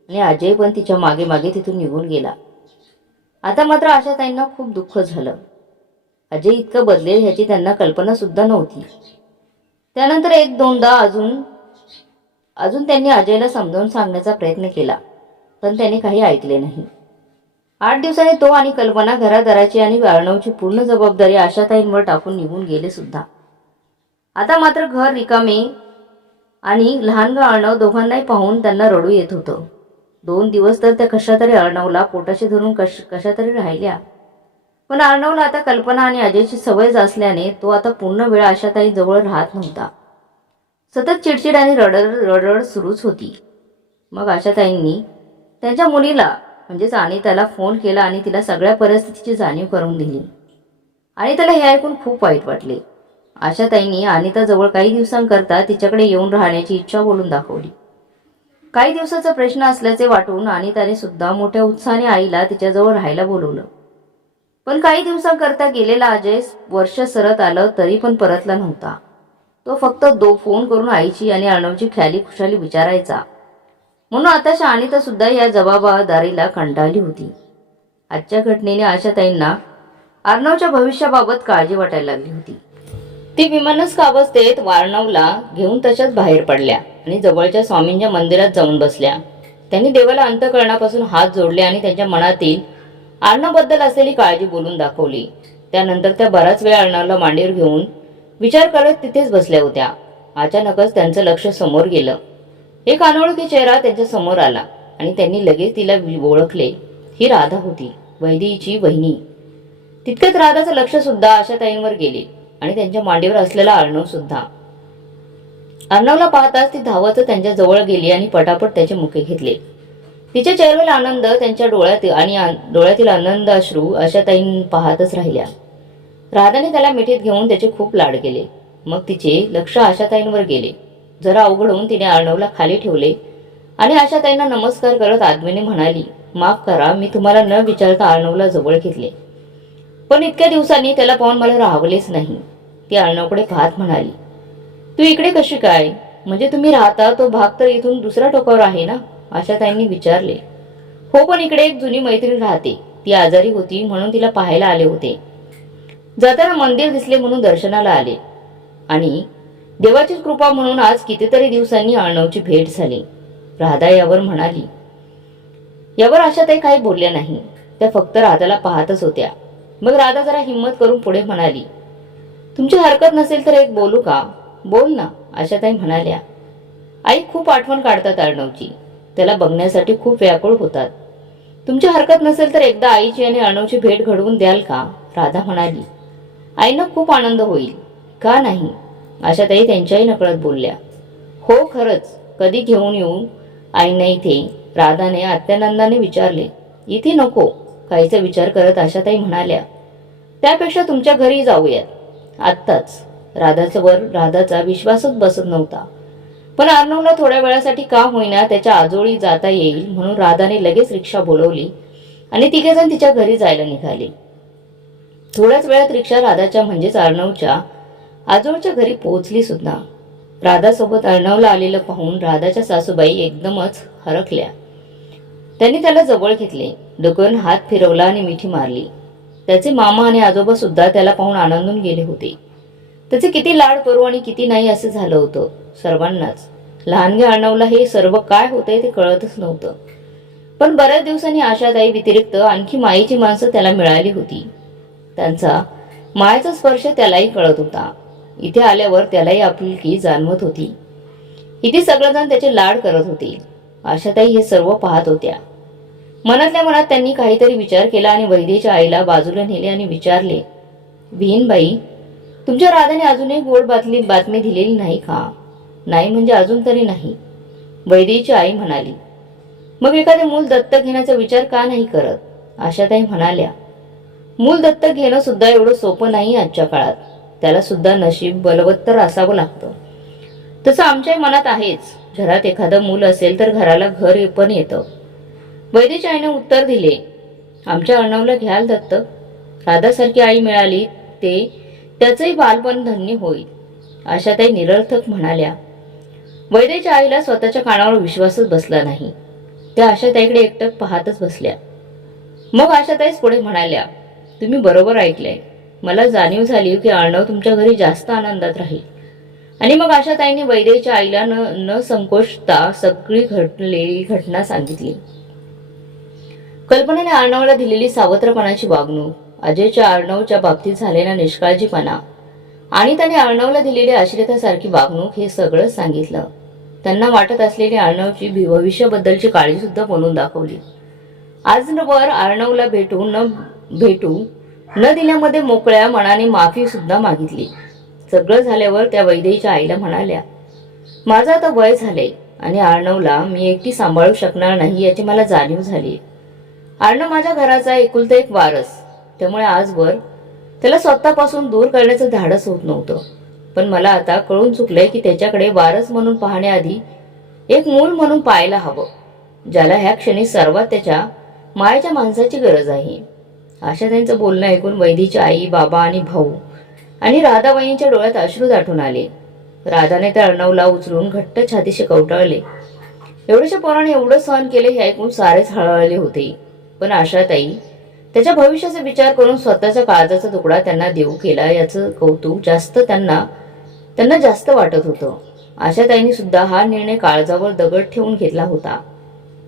आणि अजय पण तिच्या मागे मागे तिथून निघून गेला. आता मात्र आशाताईंना खूप दुःख झालं. अजय इतकं बदलेल ह्याची त्यांना कल्पना सुद्धा नव्हती. त्यानंतर 1-2दा अजून त्यांनी अजयला समजावून सांगण्याचा प्रयत्न केला, पण त्याने काही ऐकले नाही. 8 दिवसांनी तो आणि कल्पना घरादाराची आणि अर्णवची पूर्ण जबाबदारी आशाताईंवर टाकून निघून गेले सुद्धा. आता मात्र घर रिकामे आणि लहानगा अर्णव दोघांनाही पाहून त्यांना रडू येत होतं. 2 दिवस तर त्या कशातरी अर्णवला पोटाशी धरून कशातरी राहिल्या. पण अर्णवला आता कल्पना आणि अजयची सवय असल्याने तो आता पूर्ण वेळ आशाताई जवळ राहत नव्हता. सतत चिडचिड आणि रडरड सुरूच होती. मग आशाताईंनी त्यांच्या मुलीला म्हणजेच अनिताला फोन केला आणि तिला सगळ्या परिस्थितीची जाणीव करून दिली. अनिताला हे ऐकून खूप वाईट वाटले. आशाताईंनी अनिताजवळ काही दिवसांकरता तिच्याकडे येऊन राहण्याची इच्छा बोलून दाखवली. काही दिवसाचा प्रश्न असल्याचे वाटून अनिताने सुद्धा मोठ्या उत्साहाने आईला तिच्याजवळ राहायला बोलवलं. पण काही दिवसांकरता गेलेला अजय वर्ष सरत आलं तरी पण परतला नव्हता. तो फक्त फोन करून आईची आणि अर्णवची ख्याली खुशाली विचारायचा. म्हणून आताशा अनिता सुद्धा या जबाबदारीला कंटाळली होती. आजच्या घटनेने आशाताईंना अर्णवच्या भविष्याबाबत काळजी वाटायला लागली होती. ती विमानस्थ अवस्थेत वारणवला घेऊन तशाच बाहेर पडल्या आणि जवळच्या स्वामींच्या मंदिरात जाऊन बसल्या. त्यांनी देवाला अंतःकरणापासून हात जोडले आणि त्यांच्या मनातील अर्णवबद्दल असलेली काळजी बोलून दाखवली. त्यानंतर त्या बराच वेळ अर्णवला मांडीवर घेऊन विचार करत तिथेच बसल्या होत्या. अचानकच त्यांचं लक्ष समोर गेलं. एक अनोळखी चेहरा त्यांच्या समोर आला आणि त्यांनी लगेच तिला ओळखले. ही राधा होती, वैदेहीची वहिनी. तितक्यात राधाचं लक्ष सुद्धा आशाताईंवर गेले आणि त्यांच्या मांडीवर असलेला अर्णव सुद्धा. अर्णवला पाहताच ती धावत त्यांच्या जवळ गेली आणि पटापट त्याचे मुके घेतले. तिच्या चेहऱ्यावर आनंद, त्यांच्या डोळ्यातील आनंद अश्रू आशाताईं पाहतच राहिल्या. राधाने त्याला मिठीत घेऊन त्याचे खूप लाड केले. मग तिचे लक्ष आशाताईंवर गेले. जरा अवघड होऊन तिने अर्णवला खाली ठेवले आणि आशाताईंना नमस्कार करत आदमीने म्हणाली, माफ करा, मी तुम्हाला न विचारता अर्णवला जवळ घेतले. पण इतक्या दिवसांनी त्याला पाहून मला राहवलेच नाही. ती अर्णवकडे पाहत म्हणाली, तू इकडे कशी काय? म्हणजे तुम्ही राहता तो भाग तर इथून दुसऱ्या टोकावर आहे ना? आशाताईंनी विचारले. हो, पण इकडे एक जुनी मैत्रीण राहते. ती आजारी होती म्हणून तिला पाहायला आले होते. जाताना मंदिर दिसले म्हणून दर्शनाला आले आणि देवाची कृपा म्हणून आज कितीतरी दिवसांनी अर्णवची भेट झाली. राधा यावर म्हणाली. यावर आशाताई काही बोलल्या नाही. त्या फक्त राधाला पाहतच होत्या. मग राधा जरा हिंमत करून पुढे म्हणाली, तुमची हरकत नसेल तर एक बोलू का? बोल ना, आशाताई म्हणाल्या. आई खूप आठवण काढतात अर्णवची. त्याला बघण्यासाठी खूप व्याकुळ होतात. तुमची हरकत नसेल तर एकदा आईची आणि अर्णवची भेट घडवून द्याल का? राधा म्हणाली. आईनं खूप आनंद होईल. का नाही? आशाताई त्यांच्याही नकळत बोलल्या. हो, खरंच. कधी घेऊन येऊ आईने इथे? राधाने अत्यानंदाने विचारले. इथे नको, काहीचा विचार करत आशाताई म्हणाल्या. त्यापेक्षा तुमच्या घरी जाऊयात आत्ताच. राधाचा विश्वासच बसत नव्हता. पण अर्णवला थोड्या वेळासाठी का होईना त्याच्या आजोळी जाता येईल म्हणून राधाने लगेच रिक्षा बोलवली आणि तिघेजण तिच्या घरी जायला निघाले. थोड्याच वेळात रिक्षा राधाच्या म्हणजेच अर्णवच्या आजोळच्या घरी पोहोचली सुद्धा. राधासोबत अर्णवला आलेलं पाहून राधाच्या सासूबाई एकदमच हरकल्या. त्यांनी त्याला जवळ घेतले, डोक्यावरून हात फिरवला आणि मिठी मारली. त्याचे मामा आणि आजोबा सुद्धा त्याला पाहून आनंदून गेले होते. त्याचे किती लाड करू आणि किती नाही असे झालं होतं सर्वांनाच. लहानग्या अर्णवला हे सर्व काय होते ते कळतच नव्हतं. पण बऱ्याच दिवसांनी आशाताई व्यतिरिक्त आणखी मायेची माणसं त्याला मिळाली होती. त्यांचा मायेचा स्पर्श त्यालाही कळत होता. इथे आल्यावर त्यालाही आपुलकी जाणवत होती. इथे सगळेजण त्याचे लाड करत होते. आशाताई हे सर्व पाहत होत्या. मनातल्या मनात त्यांनी काहीतरी विचार केला आणि वैदेहीच्या आईला बाजूला नेले आणि विचारले, विहीनबाई, तुमच्या राधाने अजूनही गोड बातमी दिलेली नाही का? नाही म्हणजे अजून तरी नाही, वैदेहीची आई म्हणाली. मग एखादे मूल दत्तक घेण्याचा विचार का नाही करत? आशाताई म्हणाल्या. मूल दत्तक घेणं सुद्धा एवढं सोपं नाही आजच्या काळात. त्याला सुद्धा नशीब बलवत्तर असावं लागतं. तसं आमच्याही मनात आहेच. घरात एखादं मूल असेल तर घराला घर पण येतं. वैदेहीच्या आईने उत्तर दिले, आमच्या अर्णवला घ्याल दत्तक. राधासारखी आई मिळाली ते त्याचंही बालपण धन्य होईल. आशाताई निरर्थक म्हणाल्या. वैदेहीच्या आईला स्वतःच्या कानावर विश्वासच बसला नाही. त्या आशाताईकडे एकटक पाहतच बसल्या. मग आशाताईच पुढे म्हणाल्या, तुम्ही बरोबर ऐकलंय. मला जाणीव झाली की अर्णव तुमच्या घरी जास्त आनंदात राहील. आणि मग आशाताईंनी वैदेहीच्या आईला न संकोचता सगळी घडलेली घटना सांगितली. कल्पनेने अर्णवला दिलेली सावत्रपणाची वागणूक, अजयच्या अर्णवच्या बाबतीत झालेला निष्काळजीपणा आणि त्याने अर्णवला दिलेली आश्रितासारखी वागणूक हे सगळं सांगितलं. त्यांना वाटत असलेली अर्णवची भविष्याबद्दलची काळजी सुद्धा बोलून दाखवली. आजवर अर्णवला भेटू न दिल्यामध्ये मोकळ्या मनाने माफी सुद्धा मागितली. सगळं झाल्यावर त्या वैदेहीच्या आईला म्हणाल्या, माझं आता वय झालंय आणि अर्णवला मी एकटी सांभाळू शकणार नाही याची मला जाणीव झाली. अर्णव माझ्या घराचा एकुलता एक वारस, त्यामुळे आजवर त्याला स्वतःपासून दूर करण्याचं धाडस होत नव्हतं. पण मला आता कळून चुकलंय की त्याच्याकडे वारस म्हणून पाहण्याआधी एक मूल म्हणून पाहायला हवं, ज्याला ह्या क्षणी सर्वात त्याच्या मायेच्या माणसाची गरज आहे. आशाताईंचं बोलणं ऐकून वैदीची आई, बाबा आणि भाऊ आणि राधाबाईंच्या डोळ्यात अश्रू दाटून आले. राधाने त्या अर्णवला उचलून घट्ट छातीशी कवटाळले. एवढ्याशा पोराने एवढं सहन केले हे ऐकून सारेच हळहळले होते. पण आशाताई त्याच्या भविष्याचा विचार करून स्वतःच्या काळजाचा तुकडा त्यांना देऊ केला याचं कौतुक जास्त त्यांना जास्त वाटत होतं. आशाताईंनी सुद्धा हा निर्णय काळजावर दगड ठेवून घेतला होता.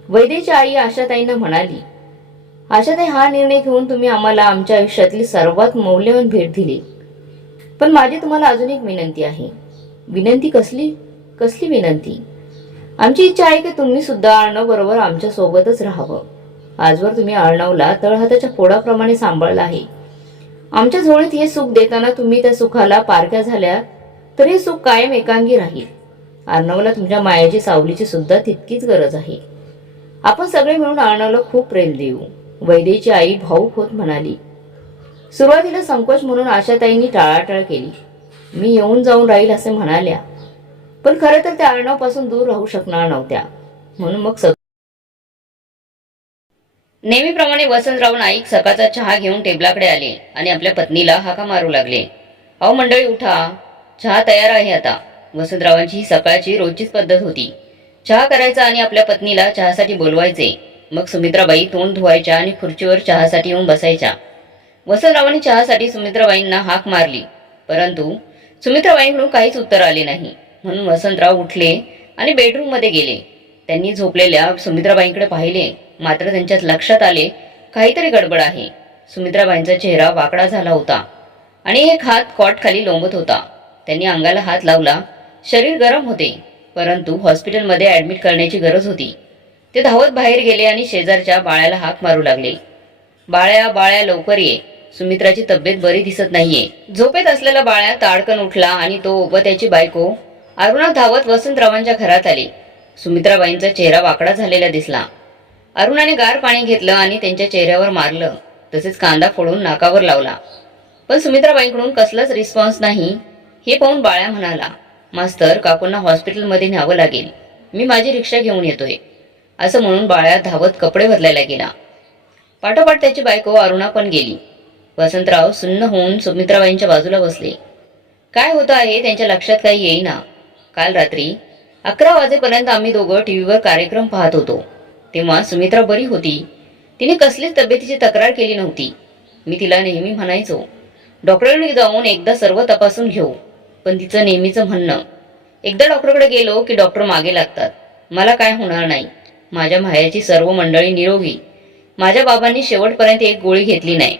वैदेची आई आशाताईंना म्हणाली, आशाताई, हा निर्णय घेऊन तुम्ही आम्हाला आमच्या आयुष्यातली सर्वात मौल्यवान भेट दिली. पण माझी तुम्हाला अजून एक विनंती आहे. विनंती कसली? कसली विनंती? आमची इच्छा आहे की तुम्ही सुद्धा अर्णव बरोबर आमच्या सोबतच राहावं. आजवर तुम्ही अर्णवला तळहाताच्या फोडाप्रमाणे सांभाळला आहे. आमच्या झोळीत हे सुख देताना तुम्ही त्या सुखाला पारख्या झाल्या तर हे सुख कायम एकांगी राहील. अर्णवला तुमच्या मायाची सावलीची सुद्धा तितकीच गरज आहे. आपण सगळे मिळून अर्णवला खूप प्रेम देऊ. वैदेची आई भाऊक होत म्हणाली. सुरुवातीला संकोच म्हणून आशाताईंनी टाळाटाळ केली. मी येऊन जाऊन राहील असे म्हणाल्या, पण खरं तर त्या अर्णवपासून दूर राहू शकणार नव्हत्या. म्हणून मग नेहमीप्रमाणे वसंतराव नाईक सकाळचा चहा घेऊन टेबलाकडे आले आणि आपल्या पत्नीला हाका मारू लागले. अहो मंडळी, उठा, चहा तयार आहे आता. वसंतरावांची ही सकाळची रोजचीच पद्धत होती. चहा करायचा आणि आपल्या पत्नीला चहासाठी बोलवायचे. मग सुमित्राबाई तोंड धुवायच्या आणि खुर्चीवर चहासाठी येऊन बसायच्या. वसंतरावांनी चहासाठी सुमित्राबाईंना हाक मारली, परंतु सुमित्राबाईंकडून काहीच उत्तर आले नाही. म्हणून वसंतराव उठले आणि बेडरूम मध्ये गेले. त्यांनी झोपलेल्या सुमित्राबाईंकडे पाहिले, मात्र त्यांच्यात लक्षात आले काहीतरी गडबड आहे. सुमित्राबाईंचा चेहरा वाकडा झाला होता आणि एक हात कॉट खाली लोंबत होता. त्यांनी अंगाला हात लावला. शरीर गरम होते, परंतु हॉस्पिटलमध्ये ऍडमिट करण्याची गरज होती. ते धावत बाहेर गेले आणि शेजारच्या बाळ्याला हाक मारू लागले. बाळ्या, बाळ्या, लवकर ये, सुमित्राची तब्येत बरी दिसत नाहीये. झोपेत असलेला बाळ्या ताडकन उठला आणि तो व त्याची बायको अरुणा धावत वसंतरावांच्या घरात आली. सुमित्राबाईंचा चेहरा वाकडा झालेला दिसला. अरुणाने गार पाणी घेतलं आणि त्यांच्या चेहऱ्यावर मारलं, तसेच कांदा फोडून नाकावर लावला. पण सुमित्राबाईंकडून कसलाच रिस्पॉन्स नाही. हे पाहून बाळ्या म्हणाला, मास्तर, काकूंना हॉस्पिटलमध्ये न्यावं लागेल, मी माझी रिक्षा घेऊन येतोय. असं म्हणून बाळ्या धावत कपडे बदलायला गेला. पाठोपाठ त्याची बायको अरुणा पण गेली. वसंतराव सुन्न होऊन सुमित्राबाईंच्या बाजूला बसले. काय होतं आहे त्यांच्या लक्षात काही येईना. काल रात्री 11 वाजेपर्यंत आम्ही दोघं टीव्हीवर कार्यक्रम पाहत होतो. तेव्हा सुमित्रा बरी होती. तिने कसलीच तब्येतीची तक्रार केली नव्हती. मी तिला नेहमी म्हणायचो, डॉक्टरकडे जाऊन एकदा सर्व तपासून घेऊ. पण तिचं नेहमीचं म्हणणं, एकदा डॉक्टरकडे गेलो की डॉक्टर मागे लागतात. मला काय होणार नाही, माझ्या मायाची सर्व मंडळी निरोगी. माझ्या बाबांनी शेवटपर्यंत एक गोळी घेतली नाही.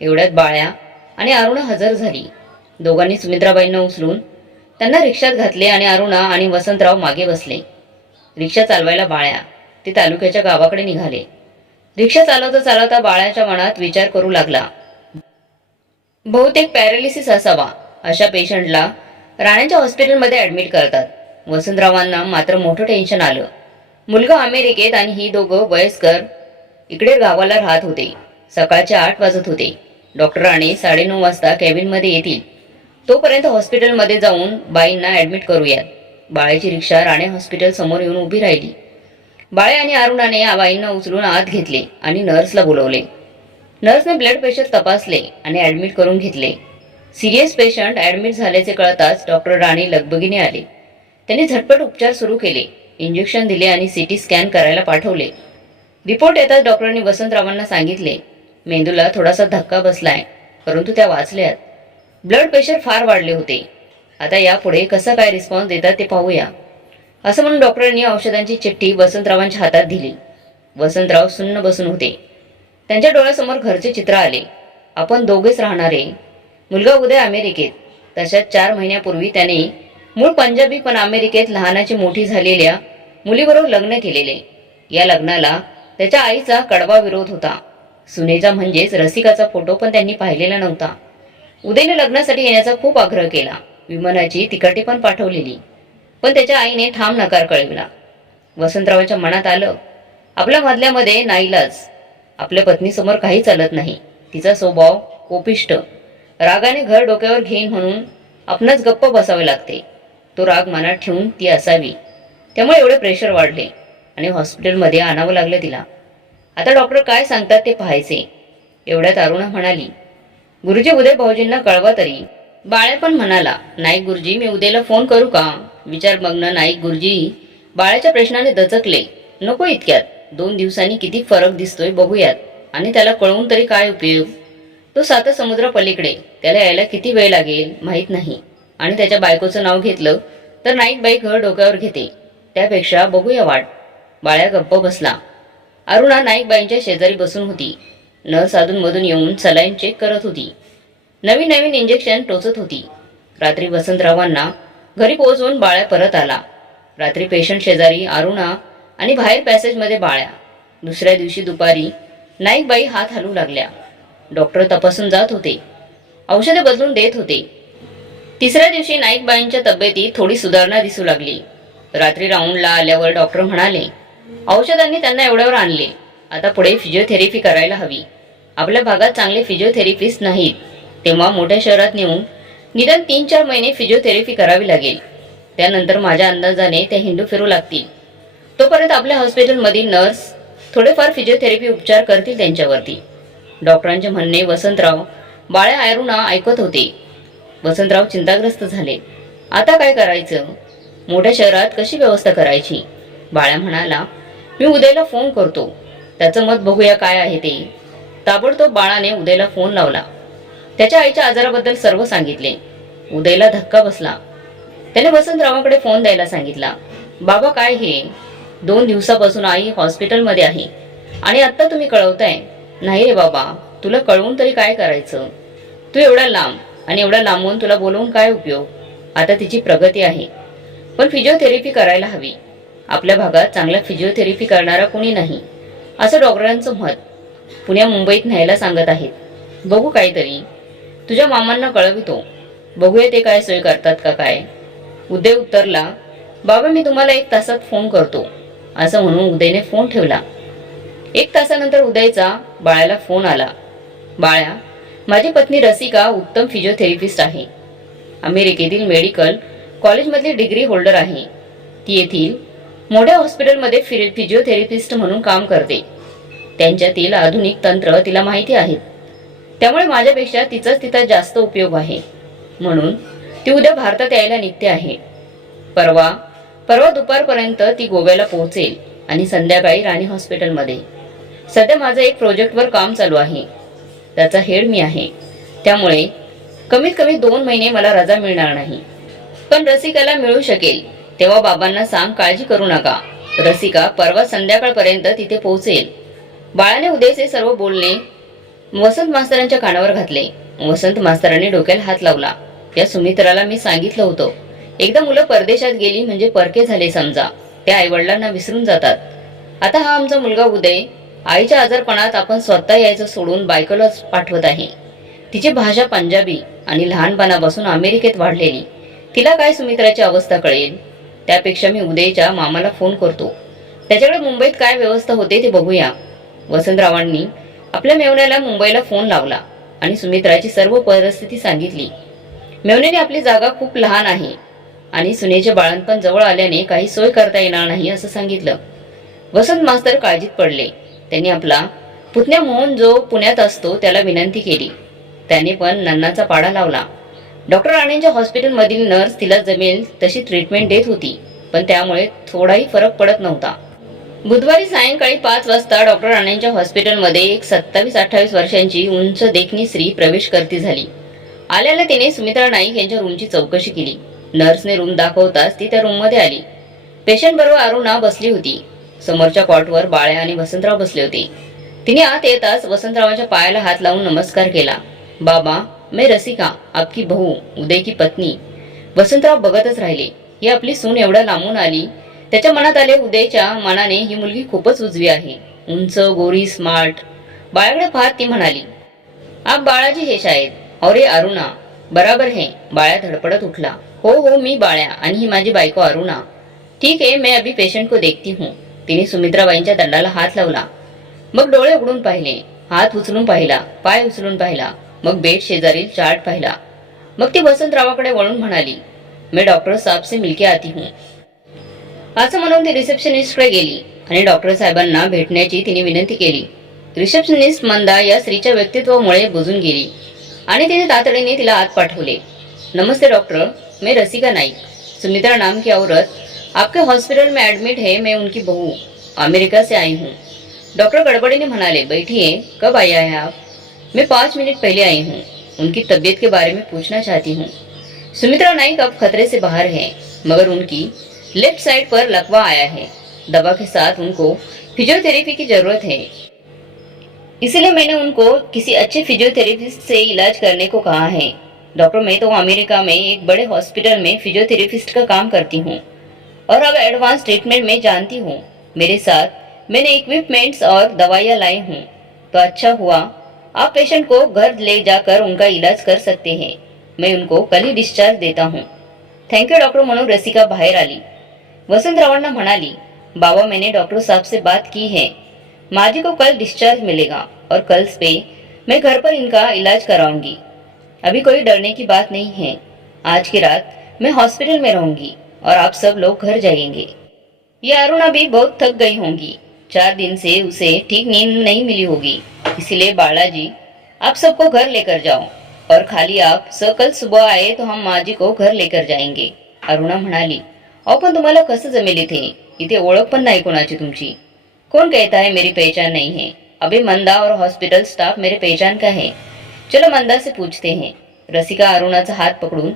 एवढ्यात बाळ्या आणि अरुणा हजर झाली. दोघांनी सुमित्राबाईंना उचलून त्यांना रिक्षात घातले आणि अरुणा आणि वसंतराव मागे बसले. रिक्षा चालवायला बाळ्या ते तालुक्याच्या गावाकडे निघाले. रिक्षा चालवता चालवता बाळ्याच्या मनात विचार करू लागला, बहुतेक पॅरालिसिस असावा. अशा पेशंटला राण्याच्या हॉस्पिटलमध्ये ऍडमिट करतात. वसंतरावांना मात्र मोठं टेन्शन आलं. मुलगा अमेरिकेत आणि ही दोघं वयस्कर इकडे गावाला राहत होते. सकाळचे 8 वाजत होते. डॉक्टर राणे 9:30 वाजता कॅबिनमध्ये येतील. तोपर्यंत हॉस्पिटलमध्ये जाऊन बाईंना ऍडमिट करूयात. बाळ्याची रिक्षा राणे हॉस्पिटल समोर येऊन उभी राहिली. बाळे आणि अरुणाने बाईंना उचलून आत घेतले आणि नर्सला बोलवले. नर्सने ब्लड प्रेशर तपासले आणि ऍडमिट करून घेतले. सिरियस पेशंट ऍडमिट झाल्याचे कळताच डॉक्टर राणे लगबगीने आले. त्यांनी झटपट उपचार सुरू केले. इंजेक्शन दिले आणि सीटी स्कॅन करायला पाठवले. रिपोर्ट येताच डॉक्टरांनी वसंतरावांना सांगितले, मेंदूला थोडासा धक्का बसलाय, परंतु त्या वाचल्यात. ब्लड प्रेशर फार वाढले होते. आता यापुढे कसा काय रिस्पॉन्स देतात ते पाहूया, असं म्हणून डॉक्टरांनी औषधांची चिठ्ठी वसंतरावांच्या हातात दिली. वसंतराव सुन्न बसून होते. त्यांच्या डोळ्यासमोर घरचे चित्र आले. आपण दोघेच राहणारे. मुलगा उदय अमेरिकेत. तशाच 4 महिन्यापूर्वी त्याने मूळ पंजाबी पण अमेरिकेत लहानाची मोठी झालेल्या मुलीबरोबर लग्न केलेले. या लग्नाला त्याच्या आईचा कडवा विरोध होता. सुनेचा म्हणजेच रसिकाचा फोटो पण त्यांनी पाहिलेला नव्हता. उदयने लग्नासाठी येण्याचा खूप आग्रह केला. विमानाची तिकिटे पण पाठवलेली, पण त्याच्या आईने ठाम नकार कळविला. वसंतरावांच्या मनात आलं, आपल्या मधल्यामध्ये नाईलाज. आपल्या पत्नीसमोर काही चालत नाही. तिचा स्वभाव कोपिष्ट. रागाने घर डोक्यावर घेईन म्हणून आपणच गप्प बसावे लागते. तो राग मनात ठेवून ती असावी. त्यामुळे एवढे प्रेशर वाढले आणि हॉस्पिटलमध्ये आणावं लागलं तिला. आता डॉक्टर काय सांगतात ते पाहायचे. एवढ्यात अरुणा म्हणाली, गुरुजी उदय भाऊजींना कळवा तरी. बाळ्या पण म्हणाला, नाईक गुरुजी मी उद्याला फोन करू का? विचार मग्न नाईक गुरुजी बाळ्याच्या प्रश्नाने दचकले. नको इतक्यात, 2 दिवसांनी किती फरक दिसतोय बघूयात. आणि त्याला कळवून तरी काय उपयोग? तो 7 समुद्र पलीकडे, त्याला यायला किती वेळ लागेल माहीत नाही. आणि त्याच्या बायकोचं नाव घेतलं तर नाईकबाई घर डोक्यावर घेते. त्यापेक्षा बघूया वाट. बाळ्या गप्प बसला. अरुणा नाईकबाईंच्या शेजारी बसून होती. नर्स अधूनमधून येऊन सलाईन चेक करत होती. नवीन नवीन इंजेक्शन टोचत होती. रात्री वसंतरावांना घरी पोहोचवून बाळ्या परत आला. रात्री पेशंट शेजारी अरुणा आणि बाहेर पॅसेजमध्ये बाळ्या. दुसऱ्या दिवशी दुपारी नाईकबाई हात हलवू लागल्या. डॉक्टर तपासून जात होते. औषधे बदलून देत होते. तिसऱ्या दिवशी नाईकबाईंच्या तब्येतीत थोडी सुधारणा दिसू लागली. रात्री राऊंडला आल्यावर डॉक्टर म्हणाले, औषधांनी त्यांना एवढ्यावर आणले. आता पुढे फिजिओथेरपी करायला हवी. आपल्या भागात चांगले फिजिओथेरपिस्ट नाहीत. तेव्हा मोठ्या शहरात नेऊन निदान 3-4 महिने फिजिओथेरपी करावी लागेल. त्यानंतर माझ्या अंदाजाने त्या हिंडू फिरू लागतील. तोपर्यंत आपल्या हॉस्पिटलमधील नर्स थोडेफार फिजिओथेरपी उपचार करतील त्यांच्यावरती. डॉक्टरांचे म्हणणे वसंतराव, बाळ्या, अरुणा ऐकत होते. वसंतराव चिंताग्रस्त झाले. आता काय करायचं? मोठ्या शहरात कशी व्यवस्था करायची? बाळ्या म्हणाला, मी उदयला फोन करतो. त्याचं मत बघूया काय आहे ते. ताबडतोब बाळाने उदयला फोन लावला. त्याच्या आईच्या आजाराबद्दल सर्व सांगितले. उदयला धक्का बसला. त्याने वसंतरावांकडे फोन द्यायला सांगितला. बाबा काय हे? 2 दिवसापासून आई हॉस्पिटलमध्ये आहे आणि आत्ता तुम्ही कळवताय? नाही रे बाबा, तुला कळवून तरी काय करायचं? तू एवढा लांब आणि एवढा लांबून तुला बोलवून काय उपयोग? आता तिची प्रगती आहे, पण फिजिओथेरपी करायला हवी. आपल्या भागात चांगला फिजिओथेरपी करणारा कोणी नाही असं डॉक्टरांचं मत. पुण्या मुंबईत न्यायला सांगत आहेत. बघू काहीतरी. तुझ्या मामांना कळवितो. बघूया ते काय सोय करतात का काय. उदय उत्तरला, बाबा मी तुम्हाला 1 तासात फोन करतो. असं म्हणून उदयने फोन ठेवला. 1 तासानंतर उदयचा बाळ्याला फोन आला. बाळ्या, माझी पत्नी रसिका उत्तम फिजिओथेरपिस्ट आहे. अमेरिकेतील मेडिकल कॉलेजमधली डिग्री होल्डर आहे. ती येथील मोठ्या हॉस्पिटलमध्ये फिजिओथेरपिस्ट म्हणून काम करते. त्यांच्यातील आधुनिक तंत्र तिला माहिती आहेत. त्यामुळे माझ्यापेक्षा तिचाच तिथं जास्त उपयोग आहे. म्हणून ती उद्या भारतात यायला निघते आहे. परवा दुपारपर्यंत ती गोव्याला पोहोचेल आणि संध्याकाळी राणी हॉस्पिटलमध्ये. सध्या माझं एक प्रोजेक्टवर काम चालू आहे. त्याचा हेड मी आहे. त्यामुळे कमीत कमी 2 महिने मला रजा मिळणार नाही. पण रसिकाला मिळू शकेल. तेव्हा बाबांना सांग काळजी करू नका. रसिका परवा संध्याकाळपर्यंत तिथे पोहोचेल. बाळाने उदयचे सर्व बोलणे वसंत मास्तरांच्या कानावर घातले. वसंत मास्तरांनी डोक्याला हात लावला. या सुमित्राला मी सांगितलं होतं, एकदा मुलं परदेशात गेली म्हणजे परके झाले समजा. त्या आईवडिलांना विसरून जातात. आता हा आमचा मुलगा उदय आईच्या आजारपणात आपण स्वतः यायचं सोडून बायकोलाच पाठवत आहे. तिची भाषा पंजाबी आणि लहानपणापासून अमेरिकेत वाढलेली. तिला काय सुमित्राची अवस्था कळेल. त्यापेक्षा मी उदयच्या मामाला फोन करतो. त्याच्याकडे मुंबईत काय व्यवस्था होते ते बघूया. वसंतरावांनी आपल्या मेवण्याला मुंबईला फोन लावला आणि सुमित्राची सर्व परिस्थिती सांगितली. मेवण्याने आपली जागा खूप लहान आहे आणि सुनेचे बाळंतपण जवळ आल्याने काही सोय करता येणार नाही असं सांगितलं. वसंत मास्तर काळजीत पडले. त्यांनी आपला पुतण्या मोहन जो पुण्यात असतो त्याला विनंती केली. त्याने पण नन्नाचा पाडा लावला. डॉक्टर राणेंच्या हॉस्पिटलमधील नर्स तिला जमेल तशी ट्रीटमेंट देत होती, पण त्यामुळे थोडाही फरक पडत नव्हता. बुधवारी सायंकाळी 5 वाजता डॉक्टर राणेंच्या हॉस्पिटलमध्ये एक 27-28 वर्षांची उंच देखणी स्त्री प्रवेश करती झाली. आल्याला तिने सुमित्रा नाईक यांच्या रूमची चौकशी केली. नर्सने रूम दाखवताच ती त्या रूममध्ये आली. पेशंट बरोबर अरुणा बसली होती. समोरच्या कॉटवर बाळ्या आणि वसंतराव बसले होते. तिने आत येताच वसंतरावांच्या पायाला हात लावून नमस्कार केला. बाबा, मैं रसिका, आपकी बहू, उदय की पत्नी. वसंतराव बघतच राहिले. ही आपली सून एवढ्या लांबून आली. त्याच्या मनात आले, उदयच्या मनाने ही मुलगी खूपच उजवी आहे. उंच, गोरी, स्मार्ट. बाळ्याकडे पाहत ती म्हणाली, आप बाळाजी हे शायद. अरे अरुणा, बराबर है. बाळ्या धडपडत उठला. हो मी बाळ्या आणि ही माझी बायको अरुणा. ठीक है, मैं अभी पेशेंट को देखती हूँ. तिने सुमित्राबाईंच्या दंडाला हात लावला. मग डोळे उघडून पाहिले, हात उचलून पाहिला, पाय उचलून पाहिला, मग बेड शेजारील चार्ट पाहिला. मग ती वसंतरावाकडे वळून म्हणाली, मी डॉक्टर साहब से मिलके आती हूँ. असं म्हणून ती रिसेप्शनिस्टकडे गेली आणि डॉक्टर साहेबांना भेटण्याची तिने विनंती केली. रिसेप्शनिस्ट मंदा या स्त्रीच्या व्यक्तित्वामुळे बुजून गेली आणि तिने तातडीने तिला आत पाठवले. नमस्ते डॉक्टर, मैं रसिका नाइक, सुमित्रा नाम की औरत आपके हॉस्पिटल में एडमिट है. मैं उनकी बहू अमेरिका से आई हूँ. डॉक्टर गड़बड़ी ने म्हणाले, बैठिए, कब आया है आप? मैं 5 मिनट पहले आई हूँ. उनकी तबीयत के बारे में पूछना चाहती हूँ. सुमित्रा नाइक अब खतरे से बाहर है, मगर उनकी लेफ्ट साइड पर लकवा आया है. दवा के साथ उनको फिजियोथेरेपी की जरूरत है, इसलिए मैंने उनको किसी अच्छे फिजियोथेरेपिस्ट से इलाज करने को कहा है. डॉक्टर, मैं तो अमेरिका में एक बड़े हॉस्पिटल में फिजियोथेरेपिस्ट का काम करती हूँ और अब एडवांस ट्रीटमेंट में जानती हूँ. मेरे साथ मैंने इक्विपमेंट्स और दवाइयाँ लाई हूँ. तो अच्छा हुआ आप पेशेंट को घर ले जाकर उनका इलाज कर सकते हैं. मैं उनको कल ही डिस्चार्ज देता हूँ. थँक्यू डॉक्टर म्हणून रसिका बाहेर आली. वसंतरावांना म्हणाली, बाबा, मैंने डॉक्टर साहब से बात की है. माँ जी को कल डिस्चार्ज मिलेगा और कल से मैं घर पर इनका इलाज कराऊंगी. अभी कोई डरने की बात नहीं है. आज की रात मैं हॉस्पिटल में रहूंगी और आप सब लोग घर जाएंगे. ये अरुणा भी बहुत थक गई होंगी. 4 दिन से उसे ठीक नींद नहीं मिली होगी. इसलिए बालाजी, आप सबको घर लेकर जाओ और खाली आप कल सुबह आए तो हम माँ जी को घर लेकर जाएंगे. अरुणा म्हणाली, अहो पण तुम्हाला कसं जमेल इथे? इथे ओळख पण नाही कोणाची तुमची. कौन कहता है मेरी पहचान नहीं है? अभी मंदा और हॉस्पिटल स्टाफ मेरे पहचान का है. चलो मंदा से पूछते हैं. रसिका अरुणाचा हात पकडून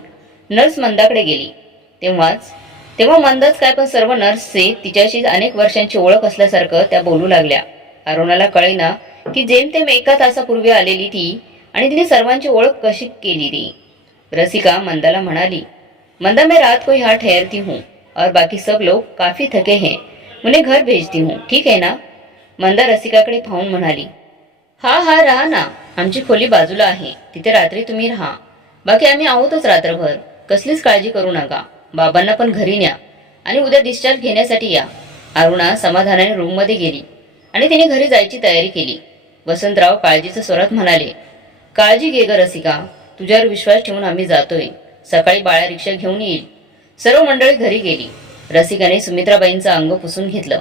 नर्स मंदाकडे गेली. तेव्हा मंदाच काय, पण सर्व नर्सचे तिच्याशी अनेक वर्षांची ओळख असल्यासारखं त्या बोलू लागल्या. अरुणाला कळेना की जेमतेम 1 तासापूर्वी आलेली ती आणि तिने सर्वांची ओळख कशी केली ती. रसिका मंदाला म्हणाली, मंदा, मैं रात को यहाँ ठहरती हूँ और बाकी सब लोग काफी थके हैं. उन्हें घर भेजती हूँ, ठीक है ना? मंदा रसिकाकडे पाहून म्हणाली, हा राहा ना. आमची खोली बाजूला आहे, तिथे रात्री तुम्ही राहा. बाकी आम्ही आहोतच रात्रभर. कसलीच काळजी करू नका. बाबांना पण घरी न्या आणि उद्या डिस्चार्ज घेण्यासाठी या. अरुणा समाधानाने रूममध्ये गेली आणि तिने घरी जायची तयारी केली. वसंतराव काळजीच्या स्वरात म्हणाले, काळजी घे ग रसिका, तुझ्यावर विश्वास ठेवून आम्ही जातोय. सकाळी बाळा रिक्षा घेऊन येईल. सर्व मंडळी घरी गेली. रसिकाने सुमित्राबाईंचं अंग पुसून घेतलं.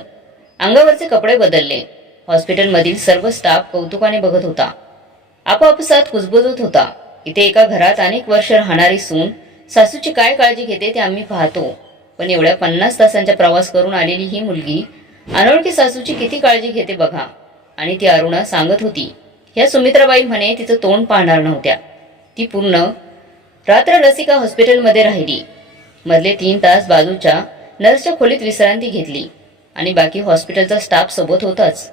अंगावरचे कपडे बदलले. हॉस्पिटलमधील सर्व स्टाफ कौतुकाने बघत होता. आपापसात कुजबुजत होता. इथे एका घरात अनेक वर्ष राहणारी सून सासूची काय काळजी घेते ते आम्ही पाहतो, पण एवढ्या 50 तासांचा प्रवास करून आलेली ही मुलगी अनोळखी सासूची किती काळजी घेते बघा. आणि ती अरुणा सांगत होती, ह्या सुमित्राबाई म्हणे तिचं तोंड पाहणार नव्हत्या. ती पूर्ण रात्र रसिका हॉस्पिटलमध्ये राहिली. मधले 3 तास बाजूच्या नर्सच्या खोलीत विश्रांती घेतली आणि बाकी हॉस्पिटलचा स्टाफ सोबत होताच.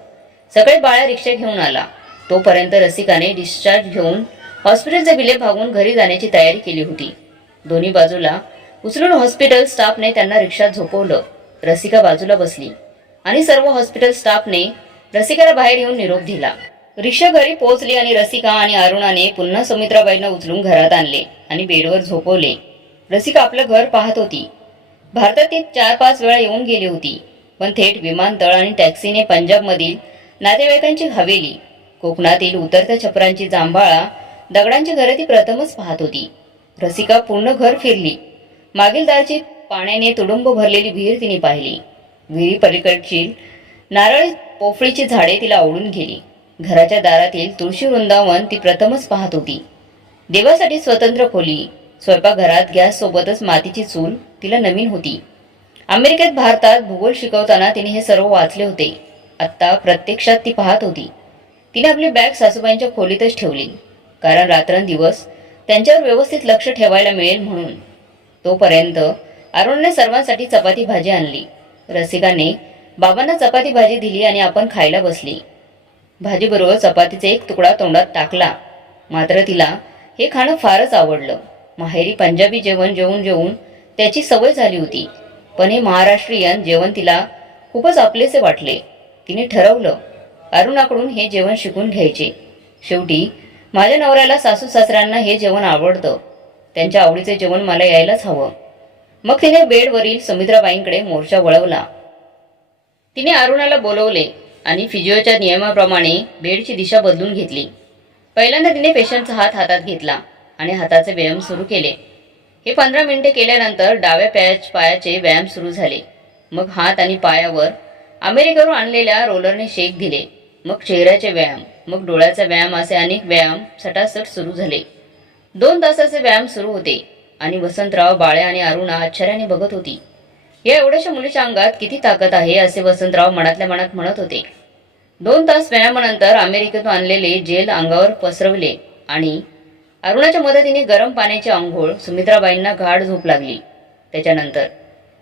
सकाळी बाळा रिक्षा घेऊन आला. तोपर्यंत रसिकाने डिस्चार्ज घेऊन हॉस्पिटलचे बिले भागून घरी जाण्याची तयारी केली होती. दोन्ही बाजूला उचलून हॉस्पिटल स्टाफने त्यांना रिक्षात झोपवलं. रसिका बाजूला बसली आणि सर्व हॉस्पिटल स्टाफने रसिकाला बाहेर येऊन निरोप दिला. रिक्षा घरी पोहोचली आणि रसिका आणि अरुणाने पुन्हा सुमित्राबाईंना उचलून घरात आणले आणि बेडवर झोपवले. रसिका आपलं घर पाहत होती. भारतात ती 4-5 वेळा येऊन गेली होती, पण थेट विमानतळ आणि टॅक्सीने पंजाबमधील नातेवाईकांची हवेली, कोकणातील उतरत्या छपरांची जांभाळा, दगडांची घरे ती प्रथमच पाहत होती. रसिका पूर्ण घर फिरली. मागील दारची पाण्याने तुडुंब भरलेली विहीर तिने पाहिली. विहिरी पलीकडची नारळी पोफळीची झाडे तिला आवडून गेली. घराच्या दारातील तुळशी वृंदावन ती प्रथमच पाहत होती. देवासाठी स्वतंत्र खोली, स्वयंपाकघरात गॅस सोबतच मातीची चूल तिला नवीन होती. अमेरिकेत भारतात भूगोल शिकवताना तिने हे सर्व वाचले होते. आत्ता प्रत्यक्षात ती पाहत होती. तिने आपली बॅग सासूबाईंच्या खोलीतच ठेवली, कारण रात्रंदिवस त्यांच्यावर व्यवस्थित लक्ष ठेवायला मिळेल म्हणून. तोपर्यंत अरुणने सर्वांसाठी चपाती भाजी आणली. रसिकाने बाबांना चपाती भाजी दिली आणि आपण खायला बसली. भाजीबरोबर चपातीचा एक तुकडा तोंडात टाकला. मात्र तिला हे खाणं फारच आवडलं. माहेरी पंजाबी जेवण जेवून जेवून त्याची सवय झाली होती, पण हे महाराष्ट्रीयन जेवण तिला खूपच आपलेसे वाटले. तिने ठरवलं, अरुणाकडून हे जेवण शिकून घ्यायचे. शेवटी माझ्या नवऱ्याला सासू सासऱ्यांना हे जेवण आवडतं, त्यांच्या आवडीचे जेवण मला यायलाच हवं. मग तिने बेडवरील सुमित्राबाईंकडे मोर्चा वळवला. तिने अरुणाला बोलवले आणि फिजिओच्या नियमाप्रमाणे बेडची दिशा बदलून घेतली. पहिल्यांदा तिने पेशंटचा हात हातात घेतला आणि हाताचे व्यायाम सुरू केले. हे 15 मिनिटे केल्यानंतर डाव्या पायाचे व्यायाम सुरू झाले. मग हात आणि पायावर अमेरिकेवरून आणलेल्या रोलरने शेक दिले. मग चेहऱ्याचे व्यायाम, मग डोळ्याचा व्यायाम असे अनेक व्यायाम सटासट सुरू झाले. 2 तासाचे व्यायाम सुरू होते आणि वसंतराव, बाळे आणि अरुणा आश्चर्याने बघत होती. या एवढ्याशा मुलीच्या अंगात किती ताकद आहे असे वसंतराव मनातल्या मनात म्हणत होते. 2 तास व्यायामानंतर अमेरिकेतून आणलेले जेल अंगावर पसरवले आणि अरुणाच्या मदतीने गरम पाण्याची आंघोळ. सुमित्राबाईंना गाढ झोप लागली. त्याच्यानंतर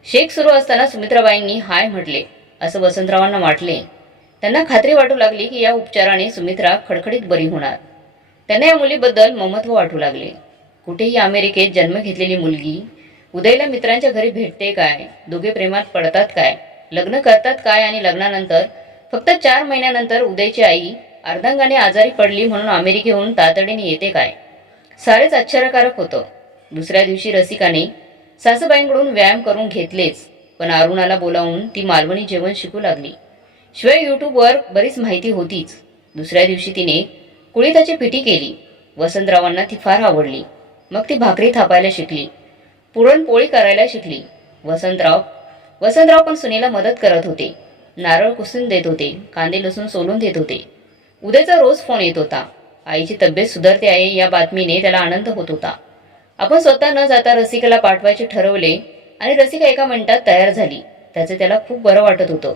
शेक सुरू असताना सुमित्राबाईंनी हाय म्हटले असं वसंतरावांना वाटले. त्यांना खात्री वाटू लागली की या उपचाराने सुमित्रा खडखडीत बरी होणार. त्यांना या मुलीबद्दल ममत्व वाटू लागले. कुठेही अमेरिकेत जन्म घेतलेली मुलगी उदयला मित्रांच्या घरी भेटते काय, दोघे प्रेमात पडतात काय, लग्न करतात काय आणि लग्नानंतर फक्त 4 महिन्यानंतर उदयची आई अर्धांगाने आजारी पडली म्हणून अमेरिकेहून तातडीने येते काय, सारेच आश्चर्यकारक होतं. दुसऱ्या दिवशी रसिकाने सासूबाईंकडून व्यायाम करून घेतलेच, पण अरुणाला बोलावून ती मालवणी जेवण शिकू लागली. शिवाय यूट्यूबवर बरीच माहिती होतीच. दुसऱ्या दिवशी तिने कुळिथाची पिठी केली. वसंतरावांना ती फार आवडली. मग ती भाकरी थापायला शिकली, पुरणपोळी करायला शिकली. वसंतराव पण सुनेला मदत करत होते. नारळ कुसून देत होते, कांदे लसूण सोलून देत होते. उद्याचा रोज फोन येत होता. आईची तब्येत सुधारते आहे या बातमीने त्याला आनंद होत होता. आपण स्वतः न जाता रसिकाला पाठवायचे ठरवले आणि रसिका एका मिनिटात तयार झाली. त्याचे त्याला खूप बरं वाटत होतं.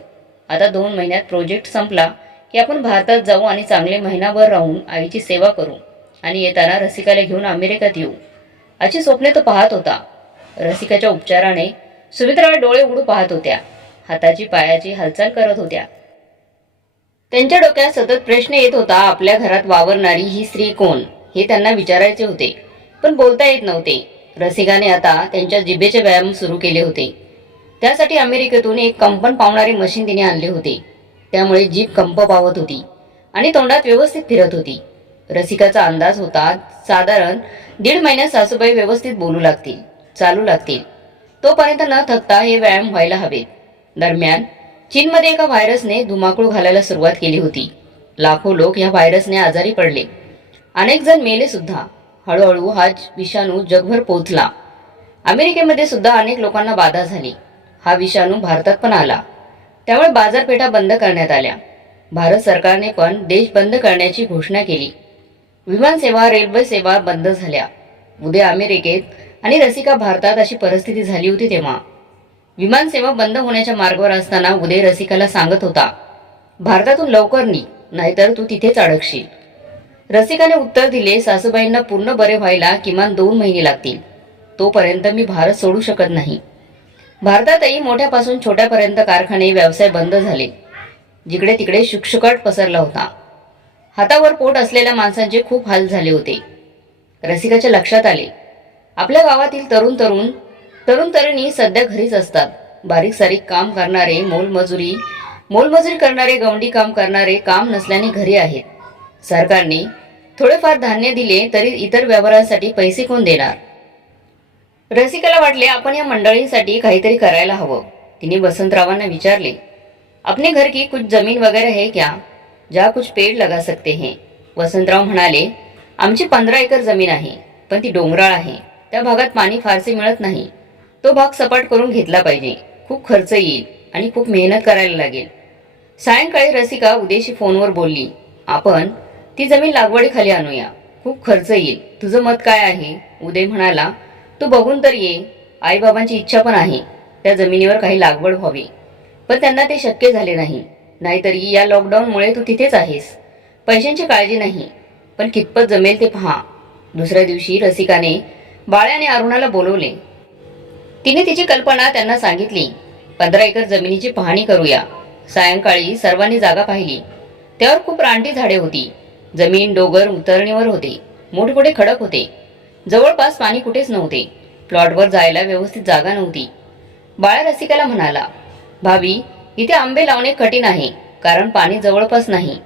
आता 2 महिन्यात प्रोजेक्ट संपला की आपण भारतात जाऊ आणि चांगले महिनाभर राहून आईची सेवा करू आणि येताना रसिकाला घेऊन अमेरिकेत येऊ अशी स्वप्ने तो पाहत होता. रसिकाच्या उपचाराने सुमित्रा डोळे उघडू पाहत होत्या, हाताची पायाची हालचाल करत होत्या. त्यांच्या डोक्यात सतत प्रश्न येत होता. आपल्या घरात वावरणारी ही स्त्री कोण हे त्यांना विचारायचे होते, पण बोलता येत नव्हते. रसिकाने आता त्यांच्या जिभेचे व्यायाम सुरू केले होते. त्यासाठी अमेरिकेतून एक कंपन पावणारे मशीन तिने आणले होते. त्यामुळे जीभ कंप पावत होती आणि तोंडात व्यवस्थित फिरत होती. रसिकाचा अंदाज होता साधारण 1.5 महिन्यात सासूबाई व्यवस्थित बोलू लागतील, चालू लागतील. तोपर्यंत न थकता हे व्यायाम व्हायला हवेत. दरम्यान चीनमध्ये एका व्हायरसने धुमाकूळ घालायला सुरुवात केली होती. लाखो लोक या व्हायरसने आजारी पडले. अनेक जण मेले सुद्धा. हळूहळू हा विषाणू जगभर पोहोचला. अमेरिकेमध्ये सुद्धा अनेक लोकांना बाधा झाली. हा विषाणू भारतात पण आला. त्यामुळे बाजारपेठा बंद करण्यात आल्या. भारत सरकारने पण देश बंद करण्याची घोषणा केली. विमानसेवा, रेल्वे सेवा बंद झाल्या. उद्या अमेरिकेत आणि रसिका भारतात अशी परिस्थिती झाली होती. तेव्हा विमानसेवा बंद होण्याच्या मार्गावर असताना उदय रसिकाला सांगत होता, भारतातून लवकर निघ, नाहीतर तू तिथेच अडकशील. रसिकाने उत्तर दिले, सासूबाईंना पूर्ण बरे व्हायला किमान 2 महिने लागतील. तोपर्यंत मी भारत सोडू शकत नाही. भारतातही मोठ्यापासून छोट्यापर्यंत कारखाने, व्यवसाय बंद झाले. जिकडे तिकडे शुकशुकाट पसरला होता. हातावर पोट असलेल्या माणसांचे खूप हाल झाले होते. रसिकाच्या लक्षात आले, आपल्या गावातील तरुण तरुणी सध्या घरीच असतात. बारीक सारीक काम करणारे, मोलमजुरी करणारे, गवंडी काम करणारे काम नसल्याने घरी आहेत. सरकारने थोडेफार धान्य दिले तरी इतर व्यवहारांसाठी पैसे कोण देणार. रसिकाला वाटले आपण या मंडळींसाठी काहीतरी करायला हवं. तिने वसंतरावांना विचारले, अपने घर की कुछ जमीन वगैरह है क्या, जहाँ कुछ पेड़ लगा सकते हैं. वसंतराव म्हणाले, आमची 15 एकर जमीन आहे, पण ती डोंगराळ आहे. त्या भागात पाणी फारसे मिळत नाही. तो भाग सपाट करून घेतला पाहिजे. खूप खर्च येईल आणि खूप मेहनत करायला लागेल. सायंकाळी रसिका उदयशी फोनवर बोलली, आपण ती जमीन लागवडीखाली आणूया. खूप खर्च येईल. तुझं मत काय आहे. उदय म्हणाला, तू बघून तर ये. आईबाबांची इच्छा पण आहे त्या जमिनीवर काही लागवड व्हावी, पण त्यांना ते शक्य झाले नाही. नाहीतरी या लॉकडाऊनमुळे तू तिथेच आहेस. पैशांची काळजी नाही, पण कितपत जमेल ते पहा. दुसऱ्या दिवशी रसिकाने बाळे आणि अरुणाला बोलवले. तिने तिची कल्पना त्यांना सांगितली. 15 एकर जमिनीची पाहणी करूया. सायंकाळी सर्वांनी जागा पाहिली. त्यावर खूप रानटी झाडे होती. जमीन डोंगर उतरणीवर होते. मोठमोठे खडक होते. जवळपास पाणी कुठेच नव्हते. प्लॉटवर जायला व्यवस्थित जागा नव्हती. बाळा रसिकाला म्हणाला, भाभी, इथे आंबे लावणे कठीण आहे, कारण पाणी जवळपास नाही.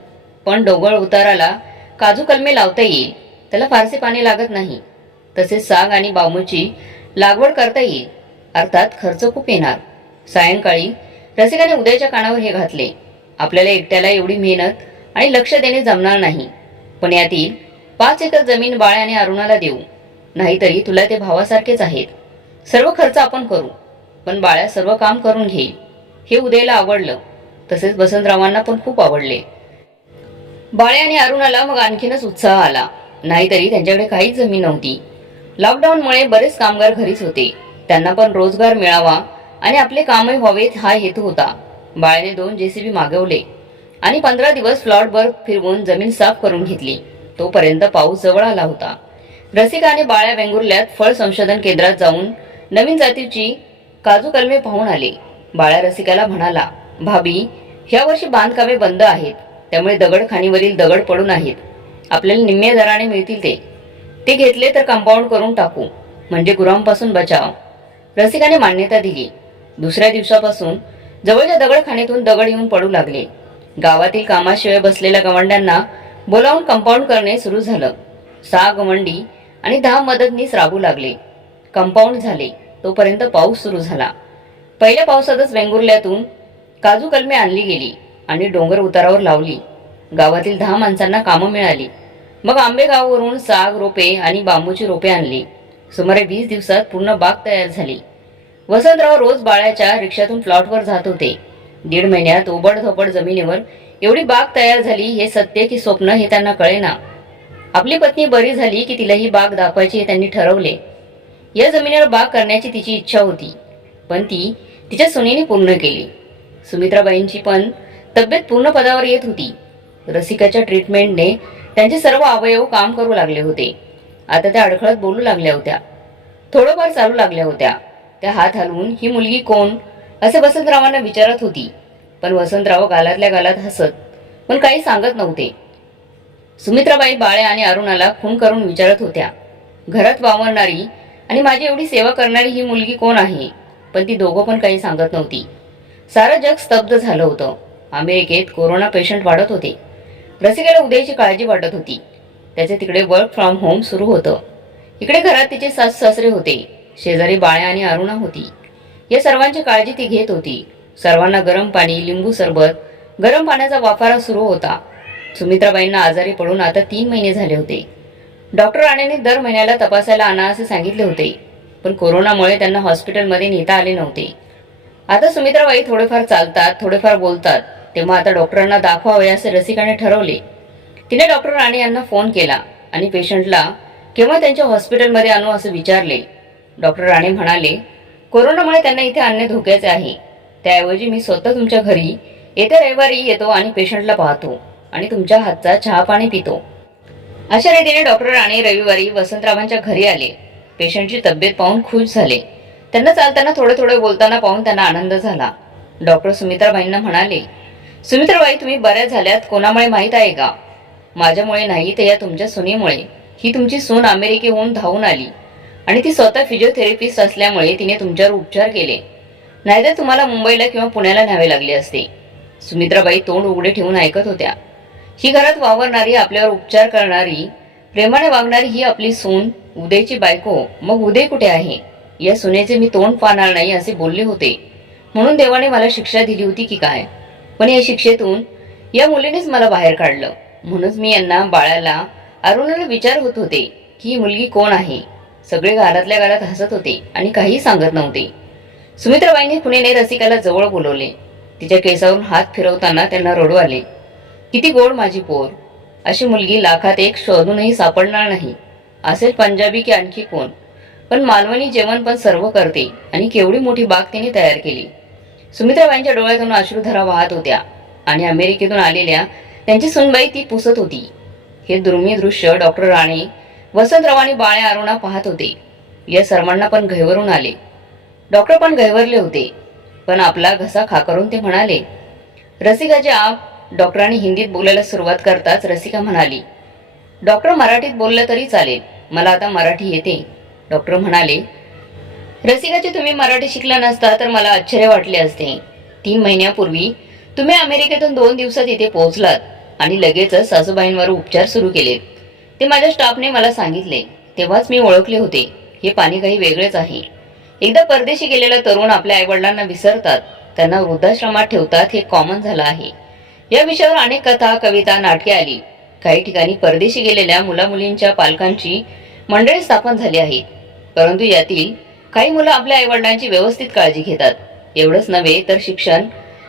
पण डोंगर उताराला काजू कलमे लावता येईल. त्याला फारसे पाणी लागत नाही. तसेच साग आणि बांबूची लागवड करता येईल. अर्थात खर्च खूप येणार. सायंकाळी रसिकाने उदयच्या कानावर हे घातले. आपल्याला एकट्याला एवढी मेहनत आणि लक्ष देणे जमणार नाही, पण यातील 5 एकर जमीन बाळ्या आणि अरुणाला देऊ. नाहीतरी तुला ते भावासारखेच आहेत. सर्व खर्च आपण करू, पण बाळ्या सर्व काम करून घेईल. हे उदयला आवडलं, तसेच वसंतरावांना पण खूप आवडले. बाळ्या आणि अरुणाला मग आणखीनच उत्साह आला. नाहीतरी त्यांच्याकडे काहीच जमीन नव्हती. लॉकडाऊनमुळे बरेच कामगार घरीच होते. त्यांना पण रोजगार मिळावा आणि आपले कामही व्हावेत हा हेतू होता. बाळ्याने 2 जेसीबी मागवले आणि 15 दिवस प्लॉटभर फिरवून जमीन साफ करून घेतली. तोपर्यंत पाऊस जवळ आला होता. रसिका आणि बाळ्या वेंगुर्ल्यात फळ संशोधन केंद्रात जाऊन नवीन जातीची काजू कलमे पाहून आले. बाळ्या रसिकाला म्हणाला, भाभी, ह्या वर्षी बांधकामे बंद आहेत, त्यामुळे दगड खाणीवरील दगड पडून आहेत. आपल्याला निम्म्या दराने मिळतील ते घेतले तर कंपाऊंड करून टाकू, म्हणजे गुरांपासून बचाव. रसिकाने मान्यता दिली. दुसऱ्या दिवसापासून जवळच्या दगडखाणीतून दगड येऊन पडू लागले. गावातील कामाशिवाय बसलेल्या गवंड्यांना बोलावून कंपाऊंड करणे सुरू झालं. 6 गवंडी आणि 10 मदतनीस राबू लागले. कंपाऊंड झाले तोपर्यंत पाऊस सुरू झाला. पहिल्या पावसातच वेंगुर्ल्यातून काजू कलमे आणली गेली आणि डोंगर उतारावर लावली. गावातील 10 माणसांना कामं मिळाली. मग आंबेगाववरून साग रोपे आणि बांबूची रोपे आणली. सुमारे 20 दिवसात पूर्ण बाग तयार झाली. वसंतराव रोज बाळ्याच्या रिक्षातून प्लॉटवर जात होते. 1.5 महिन्यात ओबडधोबड जमिनीवर एवढी बाग तयार झाली, हे सत्य की स्वप्न हे त्यांना कळेना. आपली पत्नी बरी झाली की तिला ही बाग दाखवायची हे त्यांनी ठरवले. या जमिनीवर बाग करण्याची तिची इच्छा होती, पण ती तिच्या सुनेने पूर्ण केली. सुमित्राबाईंची पण तब्येत पूर्ण पदावर येत होती. रसिकाच्या ट्रीटमेंटने त्यांचे सर्व अवयव काम करू लागले होते. आता त्या अडखळत बोलू लागल्या होत्या, थोडंफार चालू लागल्या होत्या. त्या हात हलवून ही मुलगी कोण असे वसंतरावांना विचारत होती. पण वसंतराव गालातल्या गालात हसत पण काही सांगत नव्हते. सुमित्राबाई बाळ्या आणि अरुणाला खून करून विचारत होत्या, घरात वावरणारी आणि माझी एवढी सेवा करणारी ही मुलगी कोण आहे. पण ती दोघं पण काही सांगत नव्हती. सारं जग स्तब्ध झालं होतं. अमेरिकेत कोरोना पेशंट वाढत होते. रसिकेला उदयची काळजी वाटत होती. त्याचे तिकडे वर्क फ्रॉम होम सुरू होतं. इकडे घरात तिचे सासू सासरे होते. शेजारी बाळ्या आणि अरुणा होती. या सर्वांची काळजी ती घेत होती. सर्वांना गरम पाणी, लिंबू सरबत, गरम पाण्याचा वाफारा सुरू होता. सुमित्राबाईंना आजारी पडून आता 3 महिने झाले होते. डॉक्टर राणेने दर महिन्याला तपासायला आणा असे सांगितले होते, पण कोरोनामुळे त्यांना हॉस्पिटलमध्ये नेता आले नव्हते. आता सुमित्राबाई थोडेफार चालतात, थोडेफार बोलतात, तेव्हा आता डॉक्टरांना दाखवावे असे रसिकाने ठरवले. तिने डॉक्टर राणे यांना फोन केला आणि पेशंटला केव्हा त्यांच्या हॉस्पिटलमध्ये आणू असे विचारले. डॉक्टर राणे म्हणाले, कोरोनामुळे त्यांना इथे आणणे धोक्याचे आहे. त्याऐवजी मी स्वतः तुमच्या घरी येत्या रविवारी येतो आणि पेशंटला पाहतो आणि तुमच्या हातचा चहा पाणी पितो. अशा रीतीने डॉक्टर राणे रविवारी वसंतरावांच्या घरी आले. पेशंटची तब्येत पाहून खुश झाले. त्यांना चालताना थोडे थोडे बोलताना पाहून त्यांना आनंद झाला. डॉक्टर सुमित्राबाईंना म्हणाले, सुमित्राबाई, तुम्ही बऱ्या झाल्यात कोणामुळे माहीत आहे का? माझ्यामुळे नाही, तर या तुमच्या सुनेमुळे. ही तुमची सून अमेरिकेहून धावून आली आणि ती स्वतः फिजिओथेरपिस्ट असल्यामुळे तिने तुमच्यावर उपचार केले. नाहीतर तुम्हाला मुंबईला किंवा पुण्याला न्यावे लागले असते. सुमित्राबाई तोंड उघडे ठेवून ऐकत होत्या. ही घरात वावरणारी, आपल्यावर उपचार करणारी, प्रेमाने वागणारी ही आपली सून, उदयची बायको. मग उदय कुठे आहे? या सुनेचे मी तोंड पाहणार नाही असे बोलले होते, म्हणून देवाने मला शिक्षा दिली होती की काय? पण या शिक्षेतून या मुलीनेच मला बाहेर काढलं. म्हणूनच मी यांना, बाळाला, अरुणाला विचारत होते की ही मुलगी कोण आहे. सगळे गालातल्या गालात हसत होते आणि काही सांगत नव्हते. सुमित्राबाईंनी खुणेने रसिकाला जवळ बोलवले. तिच्या केसावरून हात फिरवताना त्यांना रडू आले. किती गोड माझी पोर. अशी मुलगी लाखात एक शोधूनही सापडणार नाही. असेल पंजाबी की आणखी कोण, पण मालवणी जेवण पण सर्व करते आणि केवढी मोठी बाग तिने तयार केली. सुमित्राबाईंच्या डोळ्यातून अश्रुधारा वाहत होत्या आणि अमेरिकेतून आलेल्या त्यांची सुनबाई ती पुसत होती. हे दुर्मिळ दृश्य डॉक्टर राणे, वसंतराव आणि बाळ्या अरुणा पाहत होते. या सर्वांना पण घैवरून आले. डॉक्टर पण घैवरले होते, पण आपला घसा खाकरून ते म्हणाले, रसिकाचे आप. डॉक्टरांनी हिंदीत बोलायला सुरुवात करताच रसिका म्हणाली, डॉक्टर मराठीत बोललं तरी चालेल, मला आता मराठी येते. डॉक्टर म्हणाले, रसिकाचे तुम्ही मराठी शिकला नसता तर मला आश्चर्य वाटले असते. 3 महिन्यापूर्वी तुम्ही अमेरिकेतून 2 दिवसात इथे पोहोचलात आणि लगेचच सासूबाईंवर उपचार सुरू केलेत. ते माझ्या स्टाफने मला सांगितले. तेव्हाच मी ओळखले होते, हे पाणी काही वेगळेच आहे. एकदा परदेशी गेलेला तरुण आपल्या आईवडिलांना विसरतात, त्यांना वृद्धाश्रमात ठेवतात, हे कॉमन झालं आहे. या विषयावर अनेक कथा, कविता, नाटके आली. काही ठिकाणी परदेशी गेलेल्या मुलामुलींच्या पालकांची मंडळी स्थापन झाली आहेत. परंतु यातील काही मुलं आपल्या आईवडिलांची व्यवस्थित काळजी घेतात. एवढंच नव्हे तर शिक्षण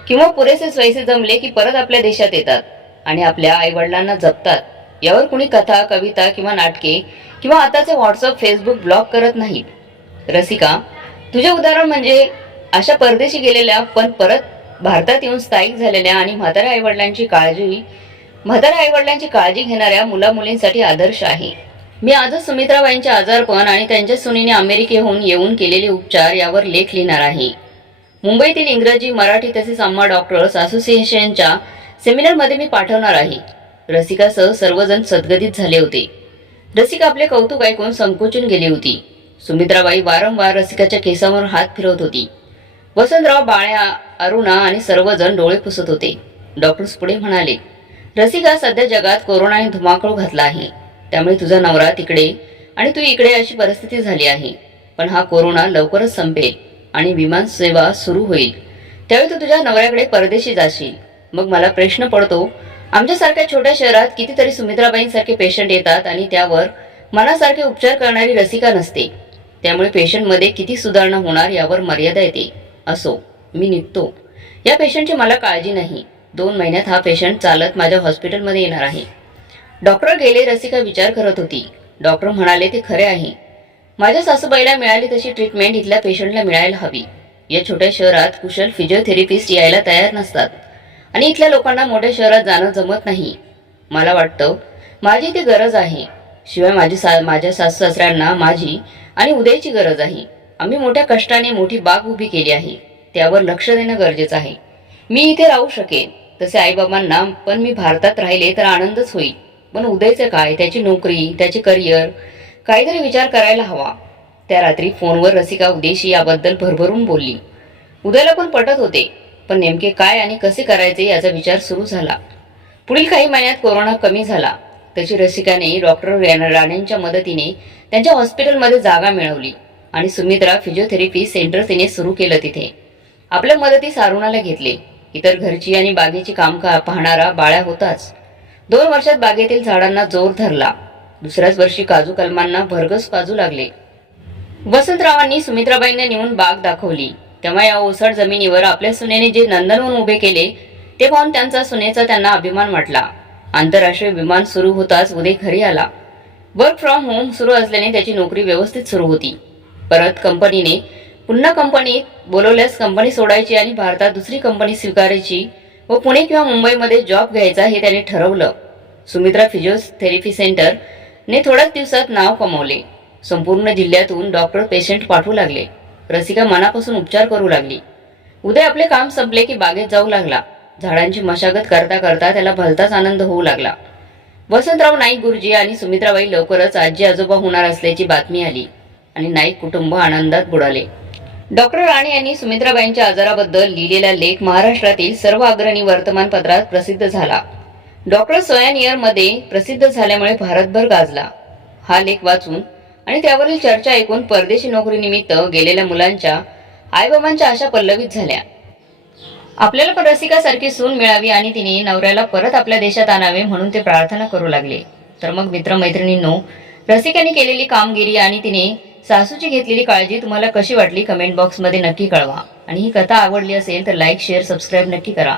किंवा पुरेसे पैसे जमले की परत आपल्या देशात येतात आणि आपल्या आईवडिलांना जपतात. यावर कुणी कथा, कविता किंवा नाटके किंवा आताचे व्हॉट्सअप, फेसबुक ब्लॉक करत नाहीत. रसिका, तुझे उदाहरण म्हणजे अशा परदेशी गेलेल्या पण परत भारतात येऊन स्थायिक झालेल्या आणि म्हाताऱ्या आईवडिलांची काळजी घेणाऱ्या मुलामुलींसाठी आदर्श आहे. मी आजच सुमित्राबाईंचे आजारपण आणि त्यांच्या सुनीने अमेरिकेहून येऊन केलेले उपचार यावर लेख लिहिणार आहे. मुंबईतील इंग्रजी, मराठी तसेच आम्हा डॉक्टर्स असोसिएशनच्या सेमिनारमध्ये मी पाठवणार आहे. रसिकासह सर्वजण सद्गदित झाले होते. रसिका आपले कौतुक ऐकून संकोचून गेली होती. सुमित्राबाई वारंवार रसिकाच्या केसावर हात फिरवत होती. वसंतराव, बाळ्या, अरुणा आणि सर्वजण डोळे पुसत होते. डॉक्टर्स पुढे म्हणाले, रसिका, सध्या जगात कोरोनाने धुमाकूळ घातला आहे. त्यामुळे तुझा नवरा तिकडे आणि तू इकडे अशी परिस्थिती झाली आहे. पण हा कोरोना लवकरच संपेल आणि विमान सेवा सुरू होईल. त्यावेळी तू तुझ्या नवऱ्याकडे परदेशी जाशील. मग मला प्रश्न पडतो, आमच्यासारख्या छोट्या शहरात कितीतरी सुमित्राबाईंसारखे पेशंट येतात आणि त्यावर मनासारखे उपचार करणारी रसिका नसते. त्यामुळे पेशंटमध्ये किती सुधारणा होणार यावर मर्यादा येते. असो, मी निघतो. या पेशंटची मला काळजी नाही. 2 महिन्यात हा पेशंट चालत माझ्या हॉस्पिटलमध्ये येणार आहे. डॉक्टर गेले. रसिका विचार करत होती. डॉक्टर म्हणाले ते खरे आहे. माझ्या सासूबाईला मिळाली तशी ट्रीटमेंट इथल्या पेशंटला मिळायला हवी. या छोट्या शहरात कुशल फिजिओथेरपिस्ट यायला तयार नसतात आणि इथल्या लोकांना मोठ्या शहरात जाणं जमत नाही. मला वाटतं माझी ती गरज आहे. शिवाय माझ्या सासू सासऱ्यांना माझी आणि उदयची गरज आहे. आम्ही मोठ्या कष्टाने मोठी बाग उभी केली आहे. त्यावर लक्ष देणं गरजेचं आहे. मी इथे राहू शकेन तसे आईबाबांना, पण मी भारतात राहिले तर आनंदच होईल. पण उदयचं काय? त्याची नोकरी, त्याचे करिअर, काहीतरी विचार करायला हवा. त्या रात्री फोनवर रसिका उदयशी याबद्दल भरभरून बोलली. उदयला पण पटत होते, पण नेमके काय आणि कसे करायचे याचा विचार सुरू झाला. पुढील काही महिन्यात कोरोना कमी झाला तशी रसिकाने डॉक्टर राणेंच्या मदतीने त्यांच्या हॉस्पिटलमध्ये जागा मिळवली आणि सुमित्रा फिजिओथेरपी सेंटर तिने सुरू केलं. तिथे आपल्या मदतीस अरुणाला घेतले. इतर घरची आणि बागेची काम पाहणारा बाळ्या होताच. 2 वर्षात बागेतील झाडांना जोर धरला. दुसऱ्याच वर्षी काजू कलमांना भरघस काजू लागले. वसंतरावांनी सुमित्राबाईंना नेऊन बाग दाखवली. तेव्हा या ओसड जमिनीवर आपल्या सुनेने जे नंदनवन उभे केले ते पाहून त्यांचा सुनेचा त्यांना अभिमान वाटला. आंतरराष्ट्रीय विमान सुरू होताच उदय घरी आला. वर्क फ्रॉम होम सुरू असल्याने त्याची नोकरी व्यवस्थित सुरू होती. परत कंपनीने पुन्हा कंपनीत बोलवल्यास कंपनी सोडायची आणि भारतात दुसरी कंपनी स्वीकारायची व पुणे किंवा मुंबईमध्ये जॉब घ्यायचा हे त्याने ठरवलं. सुमित्रा फिजिओथेरपी सेंटरने थोड्याच दिवसात नाव कमावले. संपूर्ण जिल्ह्यातून डॉक्टर पेशंट पाठवू लागले. रसिका मनापासून उपचार करू लागली. उदय आपले काम संपले की बागेत जाऊ लागला. झाडांची मशागत करता करता त्याला भलताच आनंद होऊ लागला. वसंतराव नाईक गुरुजी आणि सुमित्राबाई लवकरच आजी आजोबा होणार असल्याची बातमी आली आणि नाईक कुटुंब आनंदात बुडाले. डॉक्टर राणे यांनी सुमित्राबाईंच्या आजाराबद्दल लिहिलेला लेख महाराष्ट्रातील सर्व अग्रणी वर्तमानपत्रात प्रसिद्ध झाला. डॉक्टर सोयानियर मध्ये प्रसिद्ध झाल्यामुळे भारतभर गाजला. हा लेख वाचून आणि त्यावरील चर्चा ऐकून परदेशी नोकरीनिमित्त गेलेल्या मुलांच्या आईबाबांच्या आशा पल्लवित झाल्या. आपल्याला पण रसिकासारखी सून मिळावी आणि तिने नवऱ्याला परत आपल्या देशात आणावे म्हणून ते प्रार्थना करू लागले. तर मग मित्रमैत्रिणींनो, रसिकाने केलेली कामगिरी आणि तिने सासूची घेतलेली काळजी तुम्हाला कशी वाटली कमेंट बॉक्समध्ये नक्की कळवा. आणि ही कथा आवडली असेल तर लाईक, शेअर, सबस्क्राईब नक्की करा.